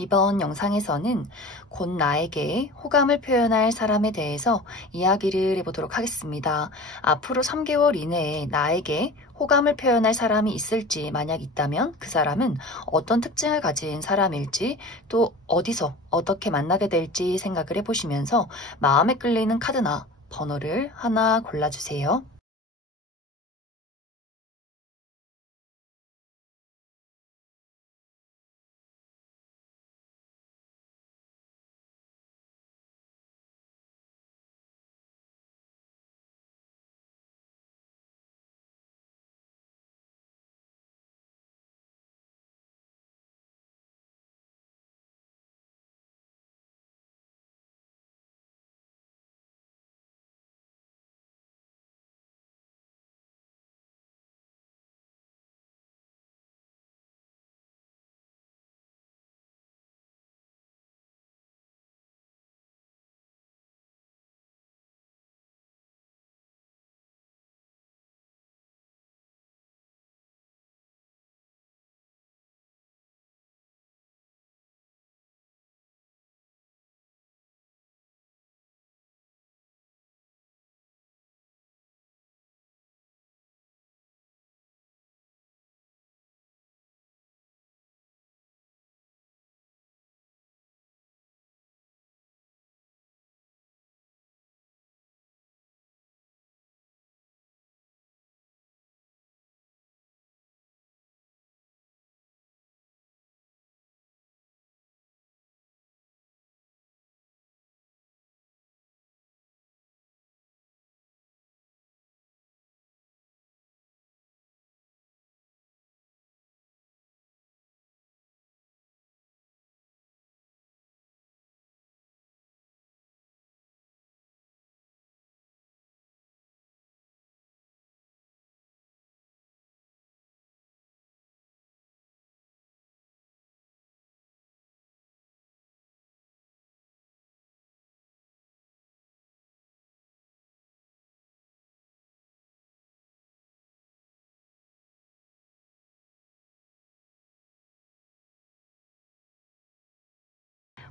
이번 영상에서는 곧 나에게 호감을 표현할 사람에 대해서 이야기를 해보도록 하겠습니다. 앞으로 3개월 이내에 나에게 호감을 표현할 사람이 있을지 만약 있다면 그 사람은 어떤 특징을 가진 사람일지 또 어디서 어떻게 만나게 될지 생각을 해보시면서 마음에 끌리는 카드나 번호를 하나 골라주세요.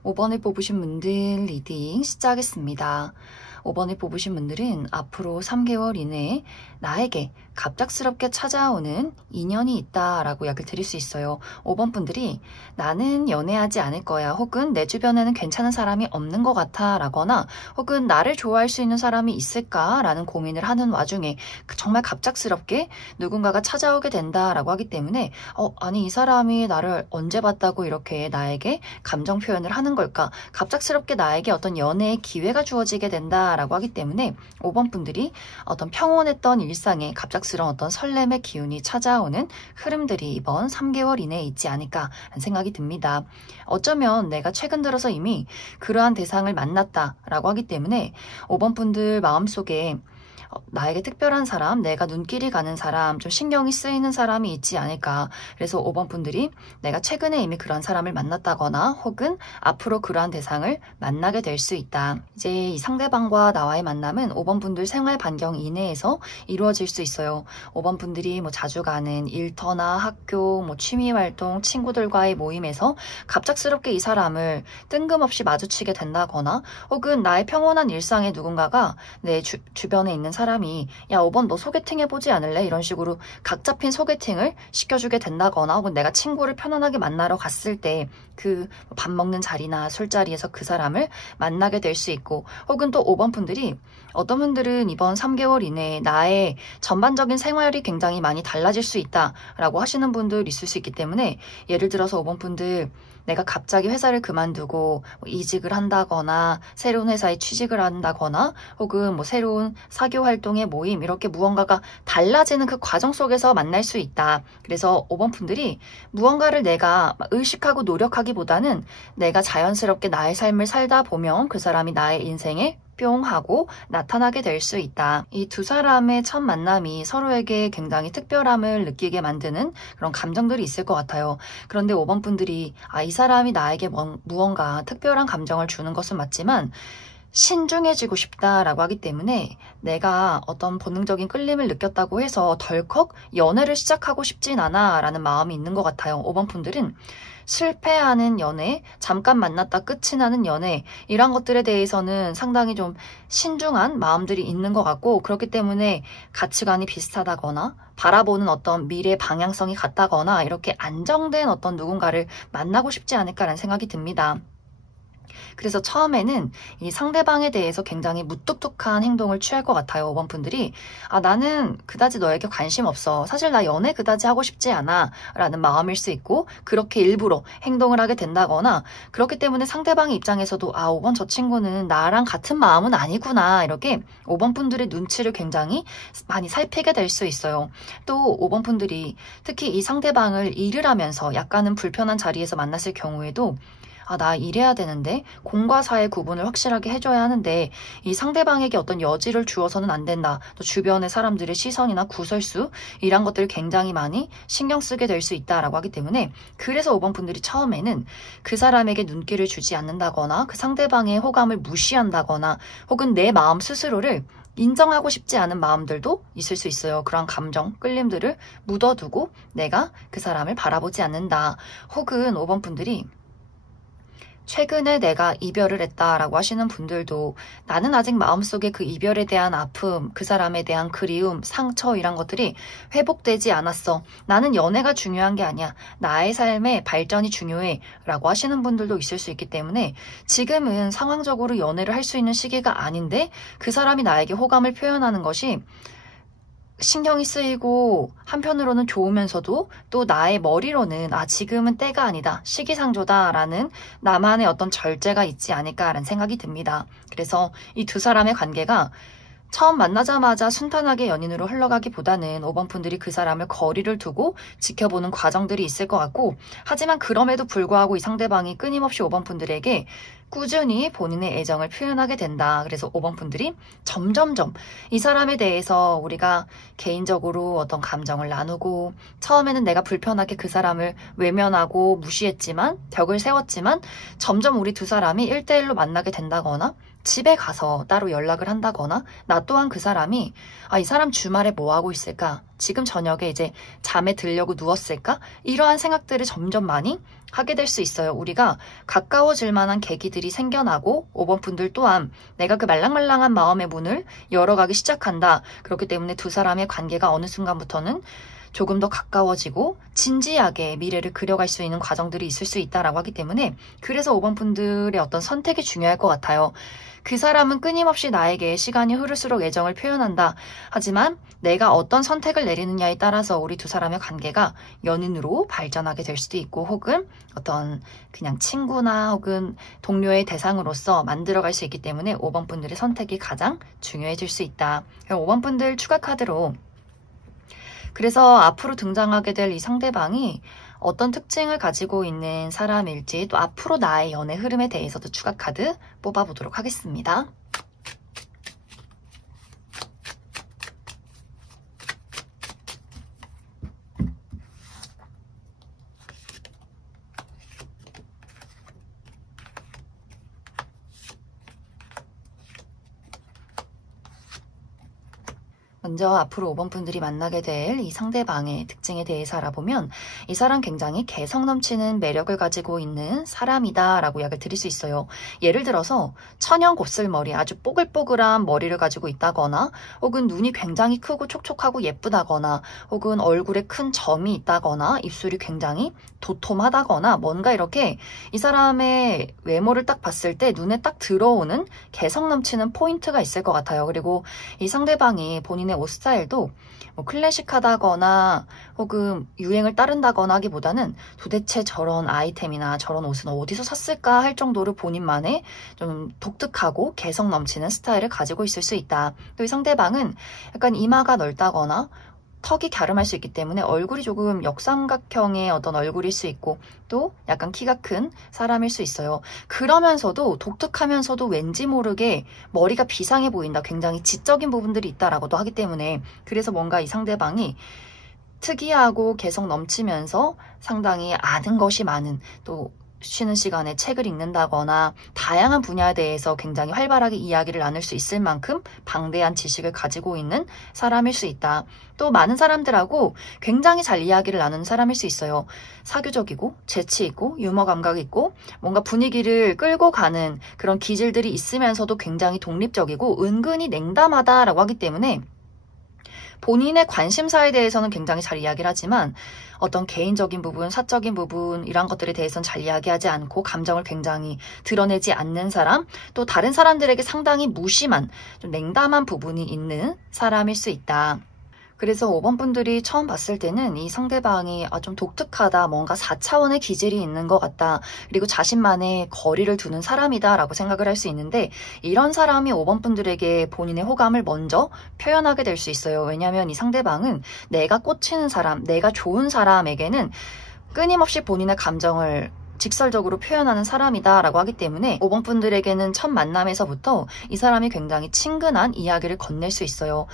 (5) 번을 뽑으신 분들 리딩 시작하겠습니다. 5번을 뽑으신 분들은 앞으로 3개월 이내에 나에게 갑작스럽게 찾아오는 인연이 있다라고 이야기를 드릴 수 있어요. 5번 분들이 나는 연애하지 않을 거야, 혹은 내 주변에는 괜찮은 사람이 없는 것 같아 라거나 혹은 나를 좋아할 수 있는 사람이 있을까 라는 고민을 하는 와중에 정말 갑작스럽게 누군가가 찾아오게 된다라고 하기 때문에 아니 이 사람이 나를 언제 봤다고 이렇게 나에게 감정 표현을 하는 걸까, 갑작스럽게 나에게 어떤 연애의 기회가 주어지게 된다라고 하기 때문에 5번 분들이 어떤 평온했던 일상에 갑작스러운 어떤 설렘의 기운이 찾아오는 흐름들이 이번 3개월 이내에 있지 않을까 하는 생각이 듭니다. 어쩌면 내가 최근 들어서 이미 그러한 대상을 만났다라고 하기 때문에 5번 분들 마음속에 나에게 특별한 사람, 내가 눈길이 가는 사람, 좀 신경이 쓰이는 사람이 있지 않을까. 그래서 5번 분들이 내가 최근에 이미 그런 사람을 만났다거나 혹은 앞으로 그러한 대상을 만나게 될 수 있다. 이제 이 상대방과 나와의 만남은 5번 분들 생활 반경 이내에서 이루어질 수 있어요. 5번 분들이 자주 가는 일터나 학교, 취미 활동, 친구들과의 모임에서 갑작스럽게 이 사람을 뜬금없이 마주치게 된다거나 혹은 나의 평온한 일상에 누군가가 내 주변에 있는 사람이 야 5번 너 소개팅 해보지 않을래? 이런 식으로 각 잡힌 소개팅을 시켜주게 된다거나 혹은 내가 친구를 편안하게 만나러 갔을 때 그 밥 먹는 자리나 술자리에서 그 사람을 만나게 될 수 있고, 혹은 또 5번 분들이 어떤 분들은 이번 3개월 이내에 나의 전반적인 생활이 굉장히 많이 달라질 수 있다라고 하시는 분들 있을 수 있기 때문에, 예를 들어서 5번 분들 내가 갑자기 회사를 그만두고 이직을 한다거나 새로운 회사에 취직을 한다거나 혹은 새로운 사교 활동의 모임, 이렇게 무언가가 달라지는 그 과정 속에서 만날 수 있다. 그래서 5번 분들이 무언가를 내가 의식하고 노력하기보다는 내가 자연스럽게 나의 삶을 살다 보면 그 사람이 나의 인생에 뿅 하고 나타나게 될 수 있다. 이 두 사람의 첫 만남이 서로에게 굉장히 특별함을 느끼게 만드는 그런 감정들이 있을 것 같아요. 그런데 5번 분들이 이 사람이 나에게 무언가 특별한 감정을 주는 것은 맞지만 신중해지고 싶다라고 하기 때문에 내가 어떤 본능적인 끌림을 느꼈다고 해서 덜컥 연애를 시작하고 싶진 않아 라는 마음이 있는 것 같아요. 5번 분들은 실패하는 연애, 잠깐 만났다 끝이 나는 연애, 이런 것들에 대해서는 상당히 좀 신중한 마음들이 있는 것 같고, 그렇기 때문에 가치관이 비슷하다거나 바라보는 어떤 미래 방향성이 같다거나 이렇게 안정된 어떤 누군가를 만나고 싶지 않을까라는 생각이 듭니다. 그래서 처음에는 이 상대방에 대해서 굉장히 무뚝뚝한 행동을 취할 것 같아요. 5번 분들이 나는 그다지 너에게 관심 없어. 사실 나 연애 그다지 하고 싶지 않아 라는 마음일 수 있고, 그렇게 일부러 행동을 하게 된다거나, 그렇기 때문에 상대방의 입장에서도 5번 저 친구는 나랑 같은 마음은 아니구나, 이렇게 5번 분들의 눈치를 굉장히 많이 살피게 될 수 있어요. 또 5번 분들이 특히 이 상대방을 일을 하면서 약간은 불편한 자리에서 만났을 경우에도 나 일해야 되는데, 공과 사의 구분을 확실하게 해줘야 하는데 이 상대방에게 어떤 여지를 주어서는 안 된다. 또 주변의 사람들의 시선이나 구설수, 이런 것들을 굉장히 많이 신경 쓰게 될 수 있다라고 하기 때문에, 그래서 5번 분들이 처음에는 그 사람에게 눈길을 주지 않는다거나 그 상대방의 호감을 무시한다거나, 혹은 내 마음 스스로를 인정하고 싶지 않은 마음들도 있을 수 있어요. 그런 감정, 끌림들을 묻어두고 내가 그 사람을 바라보지 않는다. 혹은 5번 분들이 최근에 내가 이별을 했다라고 하시는 분들도, 나는 아직 마음속에 그 이별에 대한 아픔, 그 사람에 대한 그리움, 상처, 이런 것들이 회복되지 않았어. 나는 연애가 중요한 게 아니야. 나의 삶의 발전이 중요해 라고 하시는 분들도 있을 수 있기 때문에, 지금은 상황적으로 연애를 할 수 있는 시기가 아닌데 그 사람이 나에게 호감을 표현하는 것이 신경이 쓰이고, 한편으로는 좋으면서도 또 나의 머리로는 지금은 때가 아니다, 시기상조다라는 나만의 어떤 절제가 있지 않을까라는 생각이 듭니다. 그래서 이 두 사람의 관계가 처음 만나자마자 순탄하게 연인으로 흘러가기보다는 5번 분들이 그 사람을 거리를 두고 지켜보는 과정들이 있을 것 같고, 하지만 그럼에도 불구하고 이 상대방이 끊임없이 5번 분들에게 꾸준히 본인의 애정을 표현하게 된다. 그래서 5번 분들이 점점점 이 사람에 대해서 우리가 개인적으로 어떤 감정을 나누고, 처음에는 내가 불편하게 그 사람을 외면하고 무시했지만, 벽을 세웠지만, 점점 우리 두 사람이 1대1로 만나게 된다거나, 집에 가서 따로 연락을 한다거나, 나 또한 그 사람이 이 사람 주말에 뭐 하고 있을까? 지금 저녁에 이제 잠에 들려고 누웠을까? 이러한 생각들을 점점 많이 하게 될 수 있어요. 우리가 가까워질 만한 계기들이 생겨나고, 5번 분들 또한 내가 그 말랑말랑한 마음의 문을 열어가기 시작한다. 그렇기 때문에 두 사람의 관계가 어느 순간부터는 조금 더 가까워지고 진지하게 미래를 그려갈 수 있는 과정들이 있을 수 있다라고 하기 때문에, 그래서 5번 분들의 어떤 선택이 중요할 것 같아요. 그 사람은 끊임없이 나에게 시간이 흐를수록 애정을 표현한다. 하지만 내가 어떤 선택을 내리느냐에 따라서 우리 두 사람의 관계가 연인으로 발전하게 될 수도 있고, 혹은 어떤 그냥 친구나 혹은 동료의 대상으로서 만들어갈 수 있기 때문에 5번 분들의 선택이 가장 중요해질 수 있다. 5번 분들 추가 카드로, 그래서 앞으로 등장하게 될 이 상대방이 어떤 특징을 가지고 있는 사람일지, 또 앞으로 나의 연애 흐름에 대해서도 추가 카드 뽑아보도록 하겠습니다. 먼저 앞으로 5번 분들이 만나게 될 이 상대방의 특징에 대해서 알아보면, 이 사람 굉장히 개성 넘치는 매력을 가지고 있는 사람이다 라고 이야기를 드릴 수 있어요. 예를 들어서 천연 곱슬머리, 아주 뽀글뽀글한 머리를 가지고 있다거나, 혹은 눈이 굉장히 크고 촉촉하고 예쁘다거나, 혹은 얼굴에 큰 점이 있다거나, 입술이 굉장히 도톰하다거나, 뭔가 이렇게 이 사람의 외모를 딱 봤을 때 눈에 딱 들어오는 개성 넘치는 포인트가 있을 것 같아요. 그리고 이 상대방이 본인의 옷 스타일도 뭐 클래식하다거나 혹은 유행을 따른다거나 하기보다는 도대체 저런 아이템이나 저런 옷은 어디서 샀을까 할 정도로 본인만의 좀 독특하고 개성 넘치는 스타일을 가지고 있을 수 있다. 또 이 상대방은 약간 이마가 넓다거나 턱이 갸름할 수 있기 때문에 얼굴이 조금 역삼각형의 어떤 얼굴일 수 있고, 또 약간 키가 큰 사람일 수 있어요. 그러면서도 독특하면서도 왠지 모르게 머리가 비상해 보인다, 굉장히 지적인 부분들이 있다라고도 하기 때문에, 그래서 뭔가 이 상대방이 특이하고 개성 넘치면서 상당히 아는 것이 많은, 또 쉬는 시간에 책을 읽는다거나 다양한 분야에 대해서 굉장히 활발하게 이야기를 나눌 수 있을 만큼 방대한 지식을 가지고 있는 사람일 수 있다. 또 많은 사람들하고 굉장히 잘 이야기를 나누는 사람일 수 있어요. 사교적이고 재치 있고 유머 감각이 있고 뭔가 분위기를 끌고 가는 그런 기질들이 있으면서도 굉장히 독립적이고 은근히 냉담하다라고 하기 때문에 본인의 관심사에 대해서는 굉장히 잘 이야기를 하지만 어떤 개인적인 부분, 사적인 부분 이런 것들에 대해서는 잘 이야기하지 않고 감정을 굉장히 드러내지 않는 사람, 또 다른 사람들에게 상당히 무심한, 좀 냉담한 부분이 있는 사람일 수 있다. 그래서 5번 분들이 처음 봤을 때는 이 상대방이 좀 독특하다, 뭔가 4차원의 기질이 있는 것 같다, 그리고 자신만의 거리를 두는 사람이다 라고 생각을 할 수 있는데 이런 사람이 5번 분들에게 본인의 호감을 먼저 표현하게 될 수 있어요. 왜냐하면 이 상대방은 내가 꽂히는 사람, 내가 좋은 사람에게는 끊임없이 본인의 감정을 직설적으로 표현하는 사람이다 라고 하기 때문에 5번 분들에게는 첫 만남에서부터 이 사람이 굉장히 친근한 이야기를 건넬 수 있어요.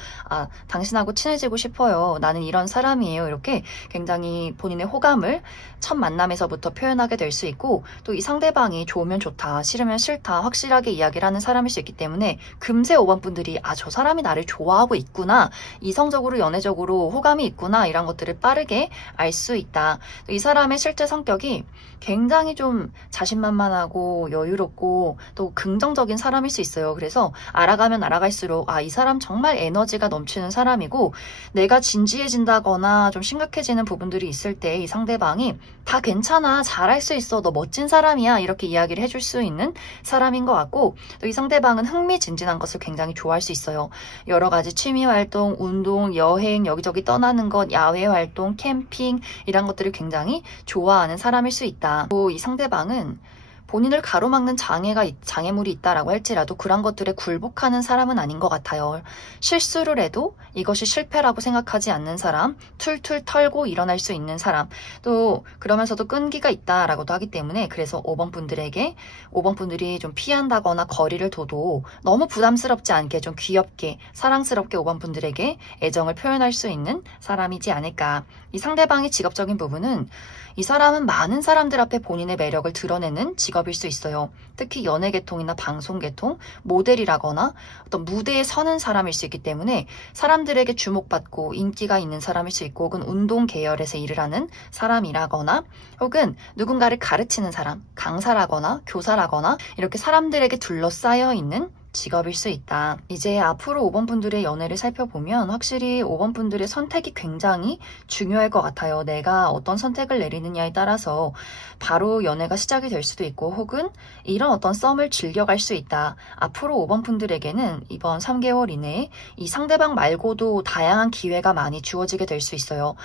당신하고 친해지고 싶어요. 나는 이런 사람이에요. 이렇게 굉장히 본인의 호감을 첫 만남에서부터 표현하게 될 수 있고 또 이 상대방이 좋으면 좋다, 싫으면 싫다 확실하게 이야기를 하는 사람일 수 있기 때문에 금세 5번 분들이 저 사람이 나를 좋아하고 있구나, 이성적으로 연애적으로 호감이 있구나 이런 것들을 빠르게 알 수 있다. 이 사람의 실제 성격이 굉장히 좀 자신만만하고 여유롭고 또 긍정적인 사람일 수 있어요. 그래서 알아가면 알아갈수록 이 사람 정말 에너지가 넘치는 사람이고 내가 진지해진다거나 좀 심각해지는 부분들이 있을 때 이 상대방이 다 괜찮아, 잘할 수 있어, 너 멋진 사람이야 이렇게 이야기를 해줄 수 있는 사람인 것 같고 또 이 상대방은 흥미진진한 것을 굉장히 좋아할 수 있어요. 여러 가지 취미활동, 운동, 여행, 여기저기 떠나는 것, 야외 활동, 캠핑 이런 것들을 굉장히 좋아하는 사람일 수 있다. 또 이 상대방은 본인을 가로막는 장애물이 있다라고 할지라도 그런 것들에 굴복하는 사람은 아닌 것 같아요. 실수를 해도 이것이 실패라고 생각하지 않는 사람, 툴툴 털고 일어날 수 있는 사람, 또 그러면서도 끈기가 있다라고도 하기 때문에 그래서 5번 분들이 좀 피한다거나 거리를 둬도 너무 부담스럽지 않게 좀 귀엽게 사랑스럽게 5번 분들에게 애정을 표현할 수 있는 사람이지 않을까. 이 상대방의 직업적인 부분은 이 사람은 많은 사람들 앞에 본인의 매력을 드러내는 직업일 수 있어요. 특히 연예계통이나 방송계통, 모델이라거나 어떤 무대에 서는 사람일 수 있기 때문에 사람들에게 주목받고 인기가 있는 사람일 수 있고 혹은 운동 계열에서 일을 하는 사람이라거나 혹은 누군가를 가르치는 사람, 강사라거나 교사라거나 이렇게 사람들에게 둘러싸여 있는 직업일 수 있다. 이제 앞으로 5번 분들의 연애를 살펴보면 확실히 5번 분들의 선택이 굉장히 중요할 것 같아요. 내가 어떤 선택을 내리느냐에 따라서 바로 연애가 시작이 될 수도 있고 혹은 이런 어떤 썸을 즐겨갈 수 있다. 앞으로 5번 분들에게는 이번 3개월 이내에 이 상대방 말고도 다양한 기회가 많이 주어지게 될 수 있어요.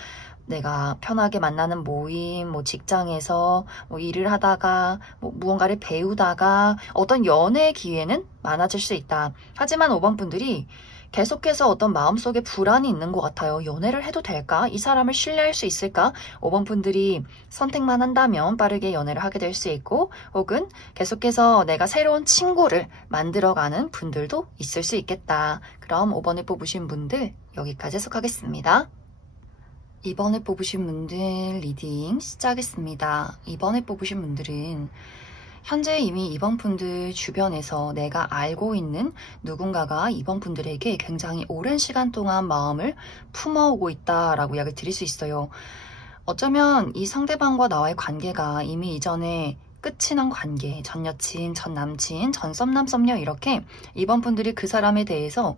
내가 편하게 만나는 모임, 직장에서 일을 하다가 무언가를 배우다가 어떤 연애의 기회는 많아질 수 있다. 하지만 5번 분들이 계속해서 어떤 마음속에 불안이 있는 것 같아요. 연애를 해도 될까? 이 사람을 신뢰할 수 있을까? 5번 분들이 선택만 한다면 빠르게 연애를 하게 될 수 있고 혹은 계속해서 내가 새로운 친구를 만들어가는 분들도 있을 수 있겠다. 그럼 5번을 뽑으신 분들 여기까지 해석하겠습니다. 이번에 뽑으신 분들 리딩 시작하겠습니다. 이번에 뽑으신 분들은 현재 이미 2번 분들 주변에서 내가 알고 있는 누군가가 2번 분들에게 굉장히 오랜 시간 동안 마음을 품어오고 있다라고 이야기를 드릴 수 있어요. 어쩌면 이 상대방과 나와의 관계가 이미 이전에 끝이 난 관계, 전 여친, 전 남친, 전 썸남 썸녀 이렇게 2번 분들이 그 사람에 대해서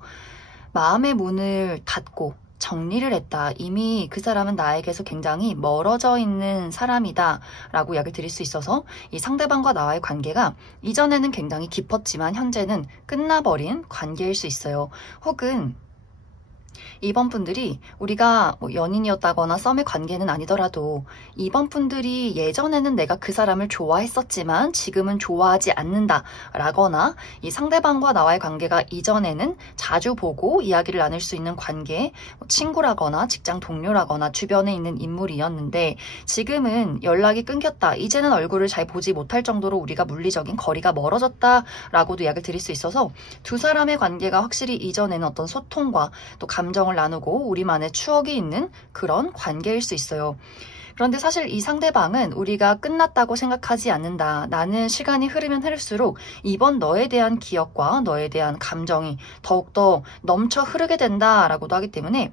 마음의 문을 닫고 정리를 했다. 이미 그 사람은 나에게서 굉장히 멀어져 있는 사람이다 라고 이야기를 드릴 수 있어서 이 상대방과 나와의 관계가 이전에는 굉장히 깊었지만 현재는 끝나버린 관계일 수 있어요. 혹은 2번 분들이 우리가 연인이었다거나 썸의 관계는 아니더라도 2번 분들이 예전에는 내가 그 사람을 좋아했었지만 지금은 좋아하지 않는다 라거나 이 상대방과 나와의 관계가 이전에는 자주 보고 이야기를 나눌 수 있는 관계, 친구라거나 직장 동료라거나 주변에 있는 인물이었는데 지금은 연락이 끊겼다. 이제는 얼굴을 잘 보지 못할 정도로 우리가 물리적인 거리가 멀어졌다 라고도 이야기를 드릴 수 있어서 두 사람의 관계가 확실히 이전에는 어떤 소통과 또 감정을 나누고 우리만의 추억이 있는 그런 관계일 수 있어요. 그런데 사실 이 상대방은 우리가 끝났다고 생각하지 않는다. 나는 시간이 흐르면 흐를수록 이번 너에 대한 기억과 너에 대한 감정이 더욱더 넘쳐 흐르게 된다라고도 하기 때문에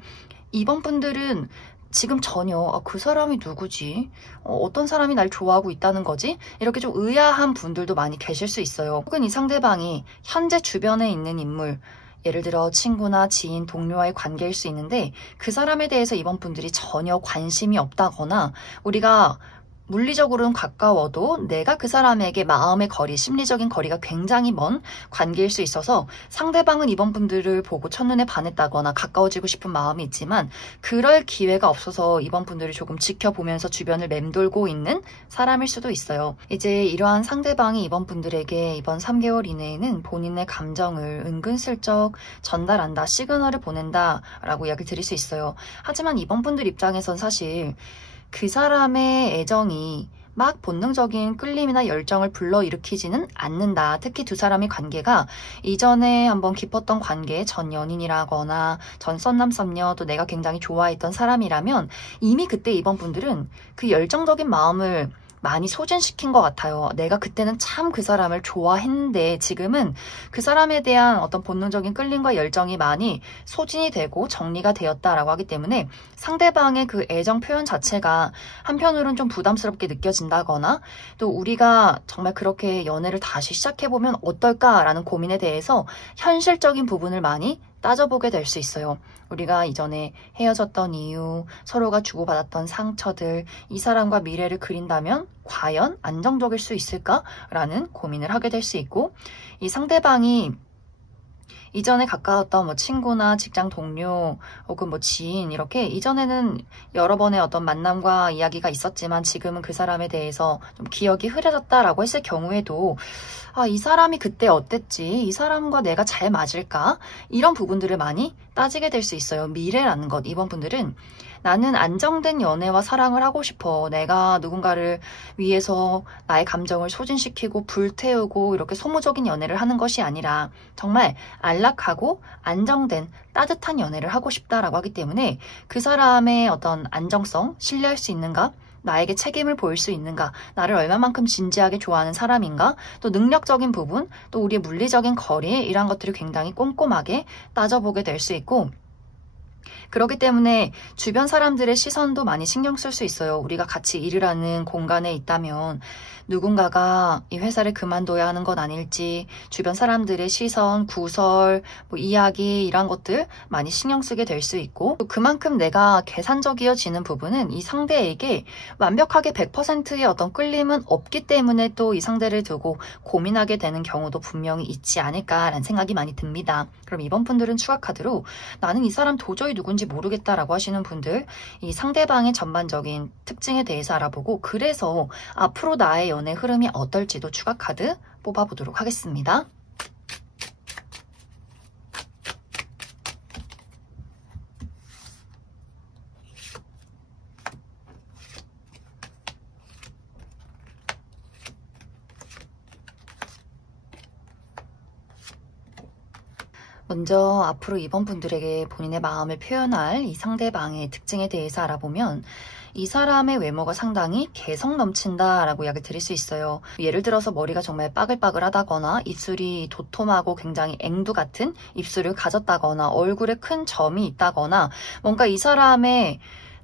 이번 분들은 지금 전혀 그 사람이 누구지? 어떤 사람이 날 좋아하고 있다는 거지? 이렇게 좀 의아한 분들도 많이 계실 수 있어요. 혹은 이 상대방이 현재 주변에 있는 인물, 예를 들어 친구나 지인, 동료와의 관계일 수 있는데 그 사람에 대해서 이번 분들이 전혀 관심이 없다거나 우리가 물리적으로는 가까워도 내가 그 사람에게 마음의 거리, 심리적인 거리가 굉장히 먼 관계일 수 있어서 상대방은 이번 분들을 보고 첫눈에 반했다거나 가까워지고 싶은 마음이 있지만 그럴 기회가 없어서 이번 분들을 조금 지켜보면서 주변을 맴돌고 있는 사람일 수도 있어요. 이제 이러한 상대방이 이번 분들에게 이번 3개월 이내에는 본인의 감정을 은근슬쩍 전달한다, 시그널을 보낸다 라고 이야기를 드릴 수 있어요. 하지만 이번 분들 입장에선 사실 그 사람의 애정이 막 본능적인 끌림이나 열정을 불러일으키지는 않는다. 특히 두 사람의 관계가 이전에 한번 깊었던 관계, 전 연인이라거나 전 썸남 썸녀 또 내가 굉장히 좋아했던 사람이라면 이미 그때 이번 분들은 그 열정적인 마음을 많이 소진시킨 것 같아요. 내가 그때는 참 그 사람을 좋아했는데 지금은 그 사람에 대한 어떤 본능적인 끌림과 열정이 많이 소진이 되고 정리가 되었다라고 하기 때문에 상대방의 그 애정 표현 자체가 한편으로는 좀 부담스럽게 느껴진다거나 또 우리가 정말 그렇게 연애를 다시 시작해보면 어떨까라는 고민에 대해서 현실적인 부분을 많이 따져보게 될 수 있어요. 우리가 이전에 헤어졌던 이유, 서로가 주고받았던 상처들, 이 사람과 미래를 그린다면 과연 안정적일 수 있을까라는 고민을 하게 될 수 있고, 이 상대방이 이전에 가까웠던 뭐 친구나 직장 동료 혹은 뭐 지인 이렇게 이전에는 여러 번의 어떤 만남과 이야기가 있었지만 지금은 그 사람에 대해서 좀 기억이 흐려졌다라고 했을 경우에도 이 사람이 그때 어땠지? 이 사람과 내가 잘 맞을까? 이런 부분들을 많이 따지게 될 수 있어요. 미래라는 것. 이번 분들은 나는 안정된 연애와 사랑을 하고 싶어. 내가 누군가를 위해서 나의 감정을 소진시키고 불태우고 이렇게 소모적인 연애를 하는 것이 아니라 정말 안락하고 안정된 따뜻한 연애를 하고 싶다라고 하기 때문에 그 사람의 어떤 안정성, 신뢰할 수 있는가? 나에게 책임을 보일 수 있는가? 나를 얼마만큼 진지하게 좋아하는 사람인가? 또 능력적인 부분, 또 우리의 물리적인 거리 이런 것들을 굉장히 꼼꼼하게 따져보게 될 수 있고 그렇기 때문에 주변 사람들의 시선도 많이 신경 쓸 수 있어요. 우리가 같이 일을 하는 공간에 있다면 누군가가 이 회사를 그만둬야 하는 건 아닐지 주변 사람들의 시선, 구설, 뭐 이야기 이런 것들 많이 신경 쓰게 될 수 있고 또 그만큼 내가 계산적이어지는 부분은 이 상대에게 완벽하게 100%의 어떤 끌림은 없기 때문에 또 이 상대를 두고 고민하게 되는 경우도 분명히 있지 않을까라는 생각이 많이 듭니다. 그럼 이번 분들은 추가 카드로 나는 이 사람 도저히 누군지 모르겠다라고 하시는 분들 이 상대방의 전반적인 특징에 대해서 알아보고 그래서 앞으로 나의 연애 흐름이 어떨지도 추가 카드 뽑아보도록 하겠습니다. 먼저 앞으로 이번 분들에게 본인의 마음을 표현할 이 상대방의 특징에 대해서 알아보면 이 사람의 외모가 상당히 개성 넘친다라고 이야기를 드릴 수 있어요. 예를 들어서 머리가 정말 빠글빠글하다거나 입술이 도톰하고 굉장히 앵두 같은 입술을 가졌다거나 얼굴에 큰 점이 있다거나 뭔가 이 사람의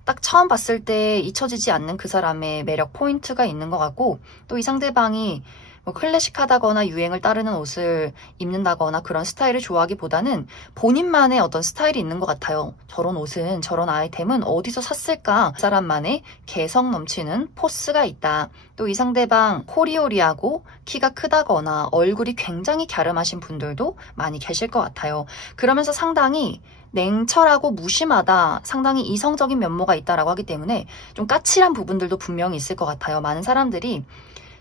딱 처음 봤을 때 잊혀지지 않는 그 사람의 매력 포인트가 있는 것 같고 또 이 상대방이 뭐 클래식하다거나 유행을 따르는 옷을 입는다거나 그런 스타일을 좋아하기보다는 본인만의 어떤 스타일이 있는 것 같아요. 저런 옷은, 저런 아이템은 어디서 샀을까? 그 사람만의 개성 넘치는 포스가 있다. 또 이 상대방 호리호리하고 키가 크다거나 얼굴이 굉장히 갸름하신 분들도 많이 계실 것 같아요. 그러면서 상당히 냉철하고 무심하다, 상당히 이성적인 면모가 있다라고 하기 때문에 좀 까칠한 부분들도 분명히 있을 것 같아요. 많은 사람들이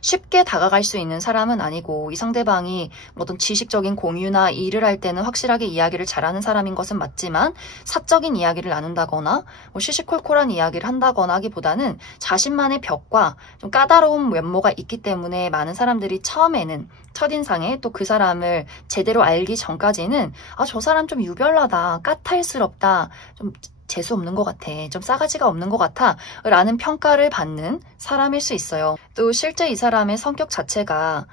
쉽게 다가갈 수 있는 사람은 아니고 이 상대방이 어떤 지식적인 공유나 일을 할 때는 확실하게 이야기를 잘하는 사람인 것은 맞지만 사적인 이야기를 나눈다거나 뭐 시시콜콜한 이야기를 한다거나 하기보다는 자신만의 벽과 좀 까다로운 면모가 있기 때문에 많은 사람들이 처음에는 첫인상에 또 그 사람을 제대로 알기 전까지는 저 사람 좀 유별나다, 까탈스럽다, 좀 재수 없는 것 같아, 좀 싸가지가 없는 것 같아 라는 평가를 받는 사람일 수 있어요. 또 실제 이 사람의 성격 자체가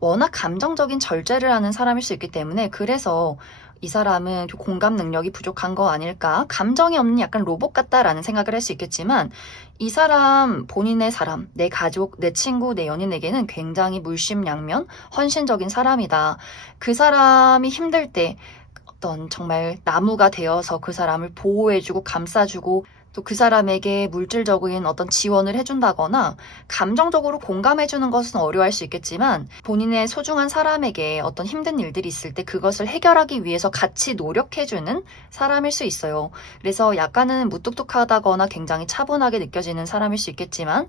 워낙 감정적인 절제를 하는 사람일 수 있기 때문에 그래서 이 사람은 공감 능력이 부족한 거 아닐까? 감정이 없는 약간 로봇 같다라는 생각을 할 수 있겠지만 이 사람 본인의 사람, 내 가족, 내 친구, 내 연인에게는 굉장히 물심양면, 헌신적인 사람이다. 그 사람이 힘들 때 어떤 정말 나무가 되어서 그 사람을 보호해주고 감싸주고 또 그 사람에게 물질적인 어떤 지원을 해준다거나 감정적으로 공감해주는 것은 어려워할 수 있겠지만 본인의 소중한 사람에게 어떤 힘든 일들이 있을 때 그것을 해결하기 위해서 같이 노력해주는 사람일 수 있어요. 그래서 약간은 무뚝뚝하다거나 굉장히 차분하게 느껴지는 사람일 수 있겠지만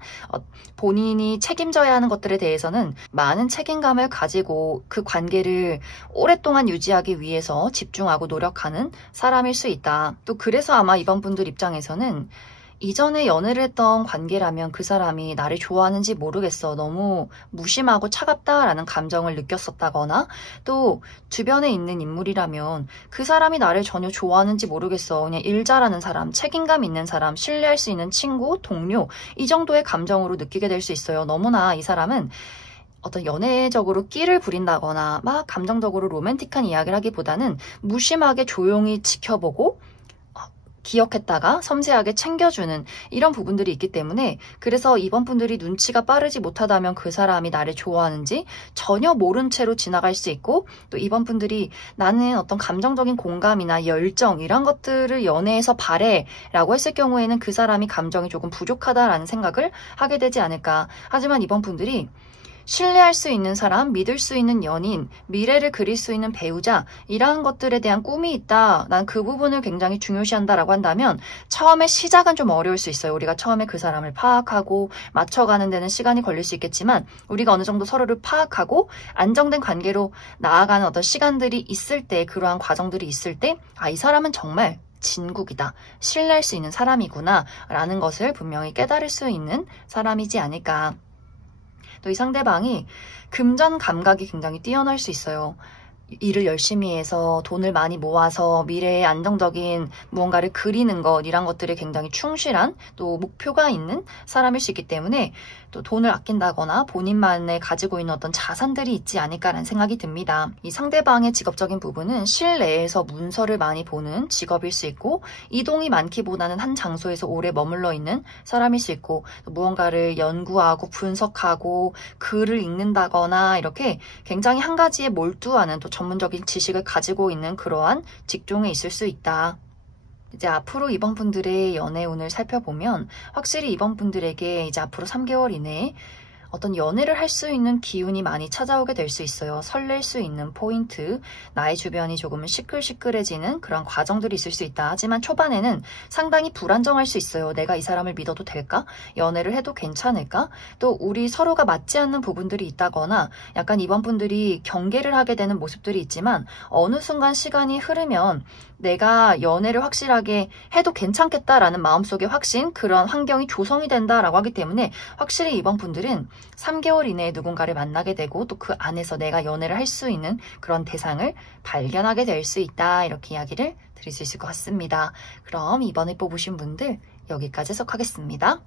본인이 책임져야 하는 것들에 대해서는 많은 책임감을 가지고 그 관계를 오랫동안 유지하기 위해서 집중하고 노력하는 사람일 수 있다. 또 그래서 아마 이번 분들 입장에서는 이전에 연애를 했던 관계라면 그 사람이 나를 좋아하는지 모르겠어, 너무 무심하고 차갑다라는 감정을 느꼈었다거나 또 주변에 있는 인물이라면 그 사람이 나를 전혀 좋아하는지 모르겠어, 그냥 일 잘하는 사람, 책임감 있는 사람, 신뢰할 수 있는 친구, 동료 이 정도의 감정으로 느끼게 될 수 있어요. 너무나 이 사람은 어떤 연애적으로 끼를 부린다거나 막 감정적으로 로맨틱한 이야기를 하기보다는 무심하게 조용히 지켜보고 기억했다가 섬세하게 챙겨주는 이런 부분들이 있기 때문에 그래서 이번 분들이 눈치가 빠르지 못하다면 그 사람이 나를 좋아하는지 전혀 모른 채로 지나갈 수 있고 또 이번 분들이 나는 어떤 감정적인 공감이나 열정 이런 것들을 연애에서 바래 라고 했을 경우에는 그 사람이 감정이 조금 부족하다라는 생각을 하게 되지 않을까. 하지만 이번 분들이 신뢰할 수 있는 사람, 믿을 수 있는 연인, 미래를 그릴 수 있는 배우자 이러한 것들에 대한 꿈이 있다. 난 그 부분을 굉장히 중요시한다라고 한다면 처음에 시작은 좀 어려울 수 있어요. 우리가 처음에 그 사람을 파악하고 맞춰가는 데는 시간이 걸릴 수 있겠지만 우리가 어느 정도 서로를 파악하고 안정된 관계로 나아가는 어떤 시간들이 있을 때 그러한 과정들이 있을 때 이 사람은 정말 진국이다. 신뢰할 수 있는 사람이구나 라는 것을 분명히 깨달을 수 있는 사람이지 않을까. 또 이 상대방이 금전 감각이 굉장히 뛰어날 수 있어요. 일을 열심히 해서 돈을 많이 모아서 미래에 안정적인 무언가를 그리는 것 이런 것들에 굉장히 충실한 또 목표가 있는 사람일 수 있기 때문에 또 돈을 아낀다거나 본인만의 가지고 있는 어떤 자산들이 있지 않을까라는 생각이 듭니다. 이 상대방의 직업적인 부분은 실내에서 문서를 많이 보는 직업일 수 있고 이동이 많기보다는 한 장소에서 오래 머물러 있는 사람일 수 있고 무언가를 연구하고 분석하고 글을 읽는다거나 이렇게 굉장히 한 가지에 몰두하는 또 전문적인 지식을 가지고 있는 그러한 직종에 있을 수 있다. 이제 앞으로 이번 분들의 연애 운을 살펴보면 확실히 이번 분들에게 이제 앞으로 3개월 이내에 어떤 연애를 할 수 있는 기운이 많이 찾아오게 될 수 있어요. 설렐 수 있는 포인트, 나의 주변이 조금은 시끌시끌해지는 그런 과정들이 있을 수 있다. 하지만 초반에는 상당히 불안정할 수 있어요. 내가 이 사람을 믿어도 될까? 연애를 해도 괜찮을까? 또 우리 서로가 맞지 않는 부분들이 있다거나 약간 이번 분들이 경계를 하게 되는 모습들이 있지만 어느 순간 시간이 흐르면 내가 연애를 확실하게 해도 괜찮겠다라는 마음속의 확신, 그런 환경이 조성이 된다라고 하기 때문에 확실히 이번 분들은 3개월 이내에 누군가를 만나게 되고 또 그 안에서 내가 연애를 할 수 있는 그런 대상을 발견하게 될 수 있다. 이렇게 이야기를 드릴 수 있을 것 같습니다. 그럼 이번에 뽑으신 분들 여기까지 해석하겠습니다.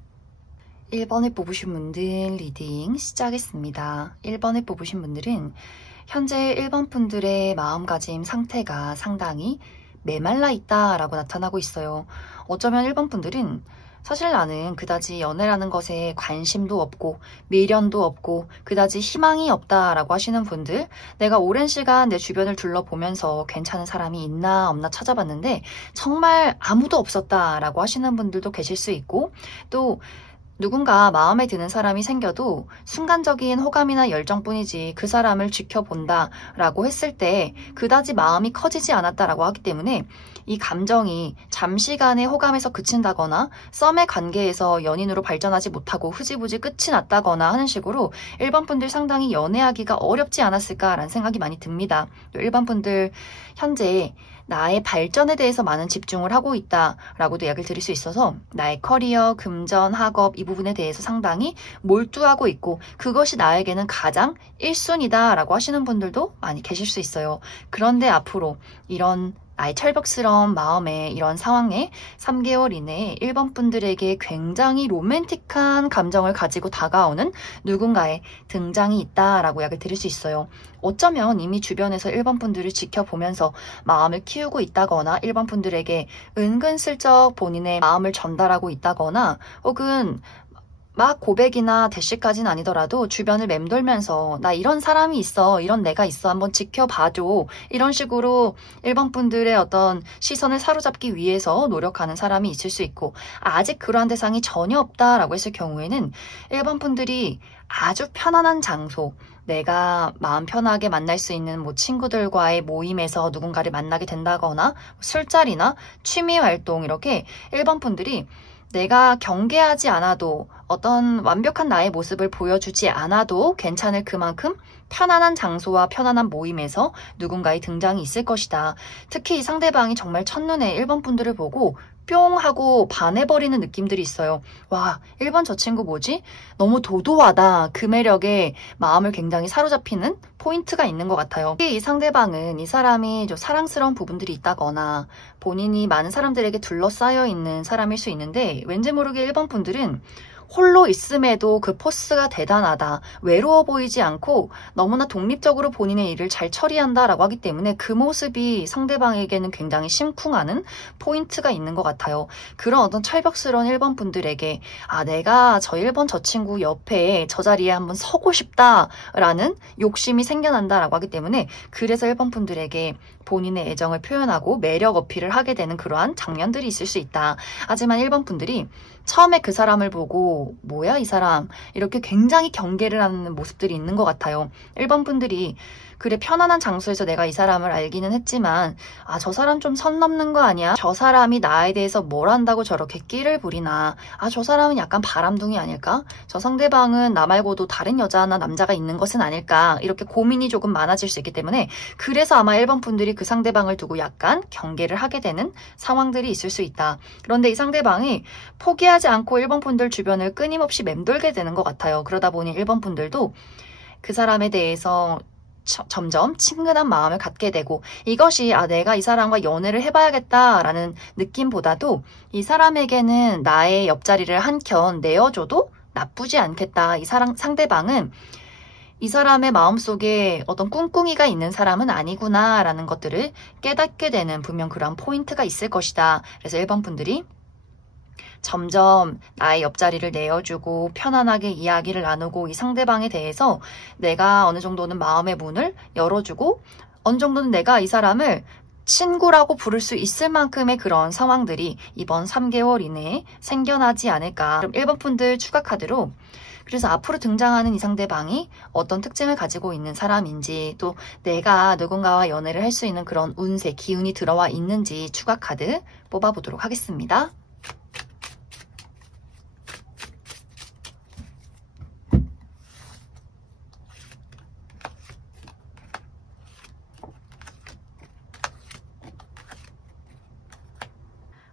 1번에 뽑으신 분들 리딩 시작하겠습니다. 1번에 뽑으신 분들은 현재 1번 분들의 마음가짐 상태가 상당히 메말라 있다라고 나타나고 있어요. 어쩌면 1번 분들은 사실 나는 그다지 연애라는 것에 관심도 없고 미련도 없고 그다지 희망이 없다라고 하시는 분들, 내가 오랜 시간 내 주변을 둘러보면서 괜찮은 사람이 있나 없나 찾아봤는데 정말 아무도 없었다라고 하시는 분들도 계실 수 있고 또 누군가 마음에 드는 사람이 생겨도 순간적인 호감이나 열정뿐이지 그 사람을 지켜본다 라고 했을 때 그다지 마음이 커지지 않았다라고 하기 때문에 이 감정이 잠시간의 호감에서 그친다거나 썸의 관계에서 연인으로 발전하지 못하고 흐지부지 끝이 났다거나 하는 식으로 1번 분들 상당히 연애하기가 어렵지 않았을까라는 생각이 많이 듭니다. 또 1번 분들 현재 나의 발전에 대해서 많은 집중을 하고 있다라고도 이야기를 드릴 수 있어서 나의 커리어, 금전, 학업 이 부분에 대해서 상당히 몰두하고 있고 그것이 나에게는 가장 1순위다라고 하시는 분들도 많이 계실 수 있어요. 그런데 앞으로 이런 나의 철벽스러운 마음에 이런 상황에 3개월 이내에 1번 분들에게 굉장히 로맨틱한 감정을 가지고 다가오는 누군가의 등장이 있다라고 이야기를 드릴 수 있어요. 어쩌면 이미 주변에서 1번 분들을 지켜보면서 마음을 키우고 있다거나 1번 분들에게 은근슬쩍 본인의 마음을 전달하고 있다거나 혹은 막 고백이나 대시까지는 아니더라도 주변을 맴돌면서 나 이런 사람이 있어, 이런 내가 있어, 한번 지켜봐줘, 이런 식으로 1번 분들의 어떤 시선을 사로잡기 위해서 노력하는 사람이 있을 수 있고, 아직 그러한 대상이 전혀 없다라고 했을 경우에는 1번 분들이 아주 편안한 장소, 내가 마음 편하게 만날 수 있는 뭐 친구들과의 모임에서 누군가를 만나게 된다거나 술자리나 취미 활동, 이렇게 1번 분들이 내가 경계하지 않아도 어떤 완벽한 나의 모습을 보여주지 않아도 괜찮을 그만큼 편안한 장소와 편안한 모임에서 누군가의 등장이 있을 것이다. 특히 이 상대방이 정말 첫눈에 1번 분들을 보고 뿅 하고 반해버리는 느낌들이 있어요. 와, 1번 저 친구 뭐지? 너무 도도하다. 그 매력에 마음을 굉장히 사로잡히는 포인트가 있는 것 같아요. 이 상대방은 이 사람이 좀 사랑스러운 부분들이 있다거나 본인이 많은 사람들에게 둘러싸여 있는 사람일 수 있는데, 왠지 모르게 1번 분들은 홀로 있음에도 그 포스가 대단하다. 외로워 보이지 않고 너무나 독립적으로 본인의 일을 잘 처리한다라고 하기 때문에 그 모습이 상대방에게는 굉장히 심쿵하는 포인트가 있는 것 같아요. 그런 어떤 철벽스러운 1번 분들에게 내가 저 1번 저 친구 옆에 저 자리에 한번 서고 싶다라는 욕심이 생겨난다라고 하기 때문에, 그래서 1번 분들에게 본인의 애정을 표현하고 매력 어필을 하게 되는 그러한 장면들이 있을 수 있다. 하지만 1번 분들이 처음에 그 사람을 보고 뭐야 이 사람, 이렇게 굉장히 경계를 하는 모습들이 있는 것 같아요. 1번 분들이 그래, 편안한 장소에서 내가 이 사람을 알기는 했지만 저 사람 좀 선 넘는 거 아니야? 저 사람이 나에 대해서 뭘 안다고 저렇게 끼를 부리나? 저 사람은 약간 바람둥이 아닐까? 저 상대방은 나 말고도 다른 여자나 남자가 있는 것은 아닐까? 이렇게 고민이 조금 많아질 수 있기 때문에, 그래서 아마 1번 분들이 그 상대방을 두고 약간 경계를 하게 되는 상황들이 있을 수 있다. 그런데 이 상대방이 포기하지 않고 1번 분들 주변을 끊임없이 맴돌게 되는 것 같아요. 그러다 보니 1번 분들도 그 사람에 대해서 점점 친근한 마음을 갖게 되고, 이것이 내가 이 사람과 연애를 해봐야겠다라는 느낌보다도 이 사람에게는 나의 옆자리를 한 켠 내어줘도 나쁘지 않겠다. 이 상대방은 이 사람의 마음속에 어떤 꿍꿍이가 있는 사람은 아니구나 라는 것들을 깨닫게 되는 분명 그런 포인트가 있을 것이다. 그래서 1번 분들이 점점 나의 옆자리를 내어주고 편안하게 이야기를 나누고 이 상대방에 대해서 내가 어느 정도는 마음의 문을 열어주고 어느 정도는 내가 이 사람을 친구라고 부를 수 있을 만큼의 그런 상황들이 이번 3개월 이내에 생겨나지 않을까. 그럼 1번 분들 추가 카드로, 그래서 앞으로 등장하는 이 상대방이 어떤 특징을 가지고 있는 사람인지, 또 내가 누군가와 연애를 할 수 있는 그런 운세, 기운이 들어와 있는지 추가 카드 뽑아보도록 하겠습니다.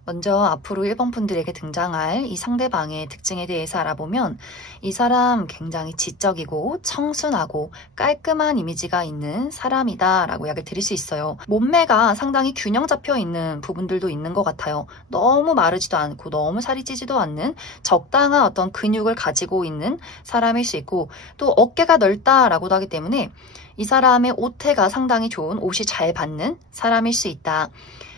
먼저 앞으로 1번 분들에게 등장할 이 상대방의 특징에 대해서 알아보면, 이 사람 굉장히 지적이고 청순하고 깔끔한 이미지가 있는 사람이다 라고 이야기를 드릴 수 있어요. 몸매가 상당히 균형 잡혀 있는 부분들도 있는 것 같아요. 너무 마르지도 않고 너무 살이 찌지도 않는 적당한 어떤 근육을 가지고 있는 사람일 수 있고, 또 어깨가 넓다라고도 하기 때문에 이 사람의 옷태가 상당히 좋은, 옷이 잘 받는 사람일 수 있다.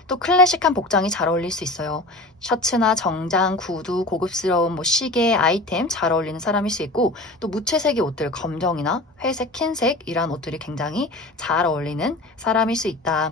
또 클래식한 복장이 잘 어울릴 수 있어요. 셔츠나 정장, 구두, 고급스러운 시계, 아이템 잘 어울리는 사람일 수 있고, 또 무채색의 옷들, 검정이나 회색, 흰색 이런 옷들이 굉장히 잘 어울리는 사람일 수 있다.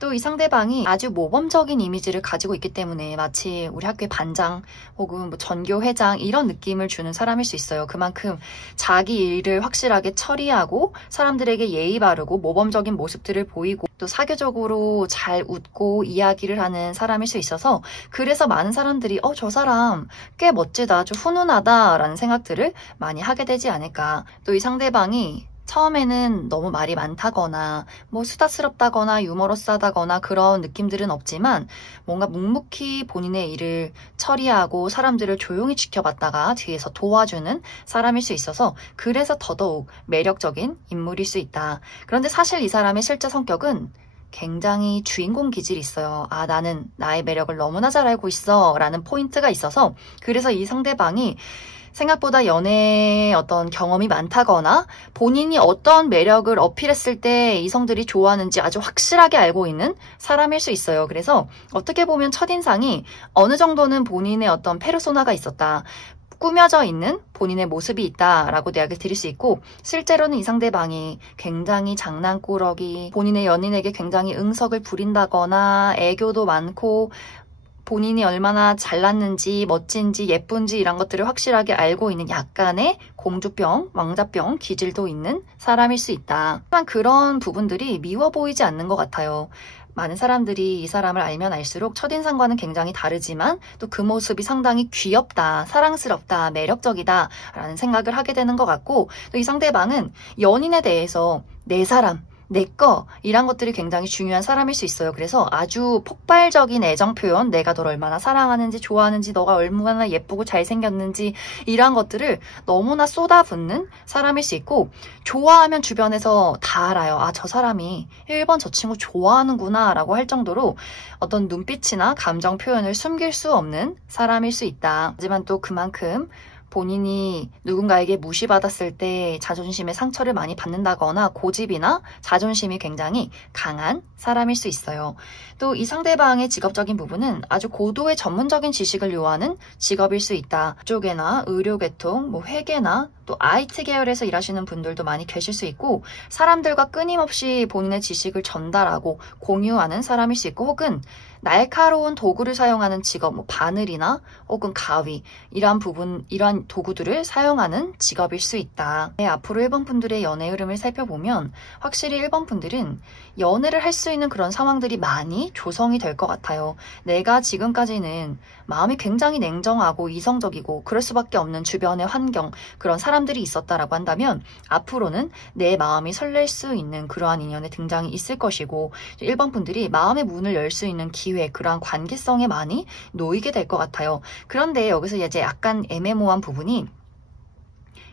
또 이 상대방이 아주 모범적인 이미지를 가지고 있기 때문에 마치 우리 학교의 반장 혹은 전교 회장 이런 느낌을 주는 사람일 수 있어요. 그만큼 자기 일을 확실하게 처리하고 사람들에게 예의 바르고 모범적인 모습들을 보이고, 또 사교적으로 잘 웃고 이야기를 하는 사람일 수 있어서, 그래서 많은 사람들이 저 사람 꽤 멋지다, 좀 훈훈하다 라는 생각들을 많이 하게 되지 않을까. 또 이 상대방이 처음에는 너무 말이 많다거나 수다스럽다거나 유머러스하다거나 그런 느낌들은 없지만, 뭔가 묵묵히 본인의 일을 처리하고 사람들을 조용히 지켜봤다가 뒤에서 도와주는 사람일 수 있어서, 그래서 더더욱 매력적인 인물일 수 있다. 그런데 사실 이 사람의 실제 성격은 굉장히 주인공 기질이 있어요. 아, 나는 나의 매력을 너무나 잘 알고 있어 라는 포인트가 있어서, 그래서 이 상대방이 생각보다 연애에 어떤 경험이 많다거나 본인이 어떤 매력을 어필했을 때 이성들이 좋아하는지 아주 확실하게 알고 있는 사람일 수 있어요. 그래서 어떻게 보면 첫인상이 어느 정도는 본인의 어떤 페르소나가 있었다, 꾸며져 있는 본인의 모습이 있다라고 이야기를 드릴 수 있고, 실제로는 이 상대방이 굉장히 장난꾸러기, 본인의 연인에게 굉장히 응석을 부린다거나 애교도 많고 본인이 얼마나 잘났는지 멋진지 예쁜지 이런 것들을 확실하게 알고 있는 약간의 공주병, 왕자병 기질도 있는 사람일 수 있다. 하지만 그런 부분들이 미워 보이지 않는 것 같아요. 많은 사람들이 이 사람을 알면 알수록 첫인상과는 굉장히 다르지만 또 그 모습이 상당히 귀엽다, 사랑스럽다, 매력적이다 라는 생각을 하게 되는 것 같고, 또 이 상대방은 연인에 대해서 내 사람, 내 거 이런 것들이 굉장히 중요한 사람일 수 있어요. 그래서 아주 폭발적인 애정 표현, 내가 널 얼마나 사랑하는지 좋아하는지, 너가 얼마나 예쁘고 잘생겼는지 이런 것들을 너무나 쏟아붓는 사람일 수 있고, 좋아하면 주변에서 다 알아요. 아, 저 사람이 1번 저 친구 좋아하는구나 라고 할 정도로 어떤 눈빛이나 감정 표현을 숨길 수 없는 사람일 수 있다. 하지만 또 그만큼 본인이 누군가에게 무시받았을 때 자존심에 상처를 많이 받는다거나 고집이나 자존심이 굉장히 강한 사람일 수 있어요. 또 이 상대방의 직업적인 부분은 아주 고도의 전문적인 지식을 요하는 직업일 수 있다. 쪽에나 의료계통, 회계나 또 IT 계열에서 일하시는 분들도 많이 계실 수 있고, 사람들과 끊임없이 본인의 지식을 전달하고 공유하는 사람일 수 있고, 혹은 날카로운 도구를 사용하는 직업, 바늘이나 혹은 가위 이러한 도구들을 사용하는 직업일 수 있다. 네, 앞으로 1번 분들의 연애 흐름을 살펴보면 확실히 1번 분들은 연애를 할 수 있는 그런 상황들이 많이 조성이 될 것 같아요. 내가 지금까지는 마음이 굉장히 냉정하고 이성적이고 그럴 수밖에 없는 주변의 환경, 그런 사람들이 있었다라고 한다면 앞으로는 내 마음이 설렐 수 있는 그러한 인연의 등장이 있을 것이고, 1번 분들이 마음의 문을 열 수 있는 기회, 그러한 관계성에 많이 놓이게 될 것 같아요. 그런데 여기서 이제 약간 애매모호한 부분이,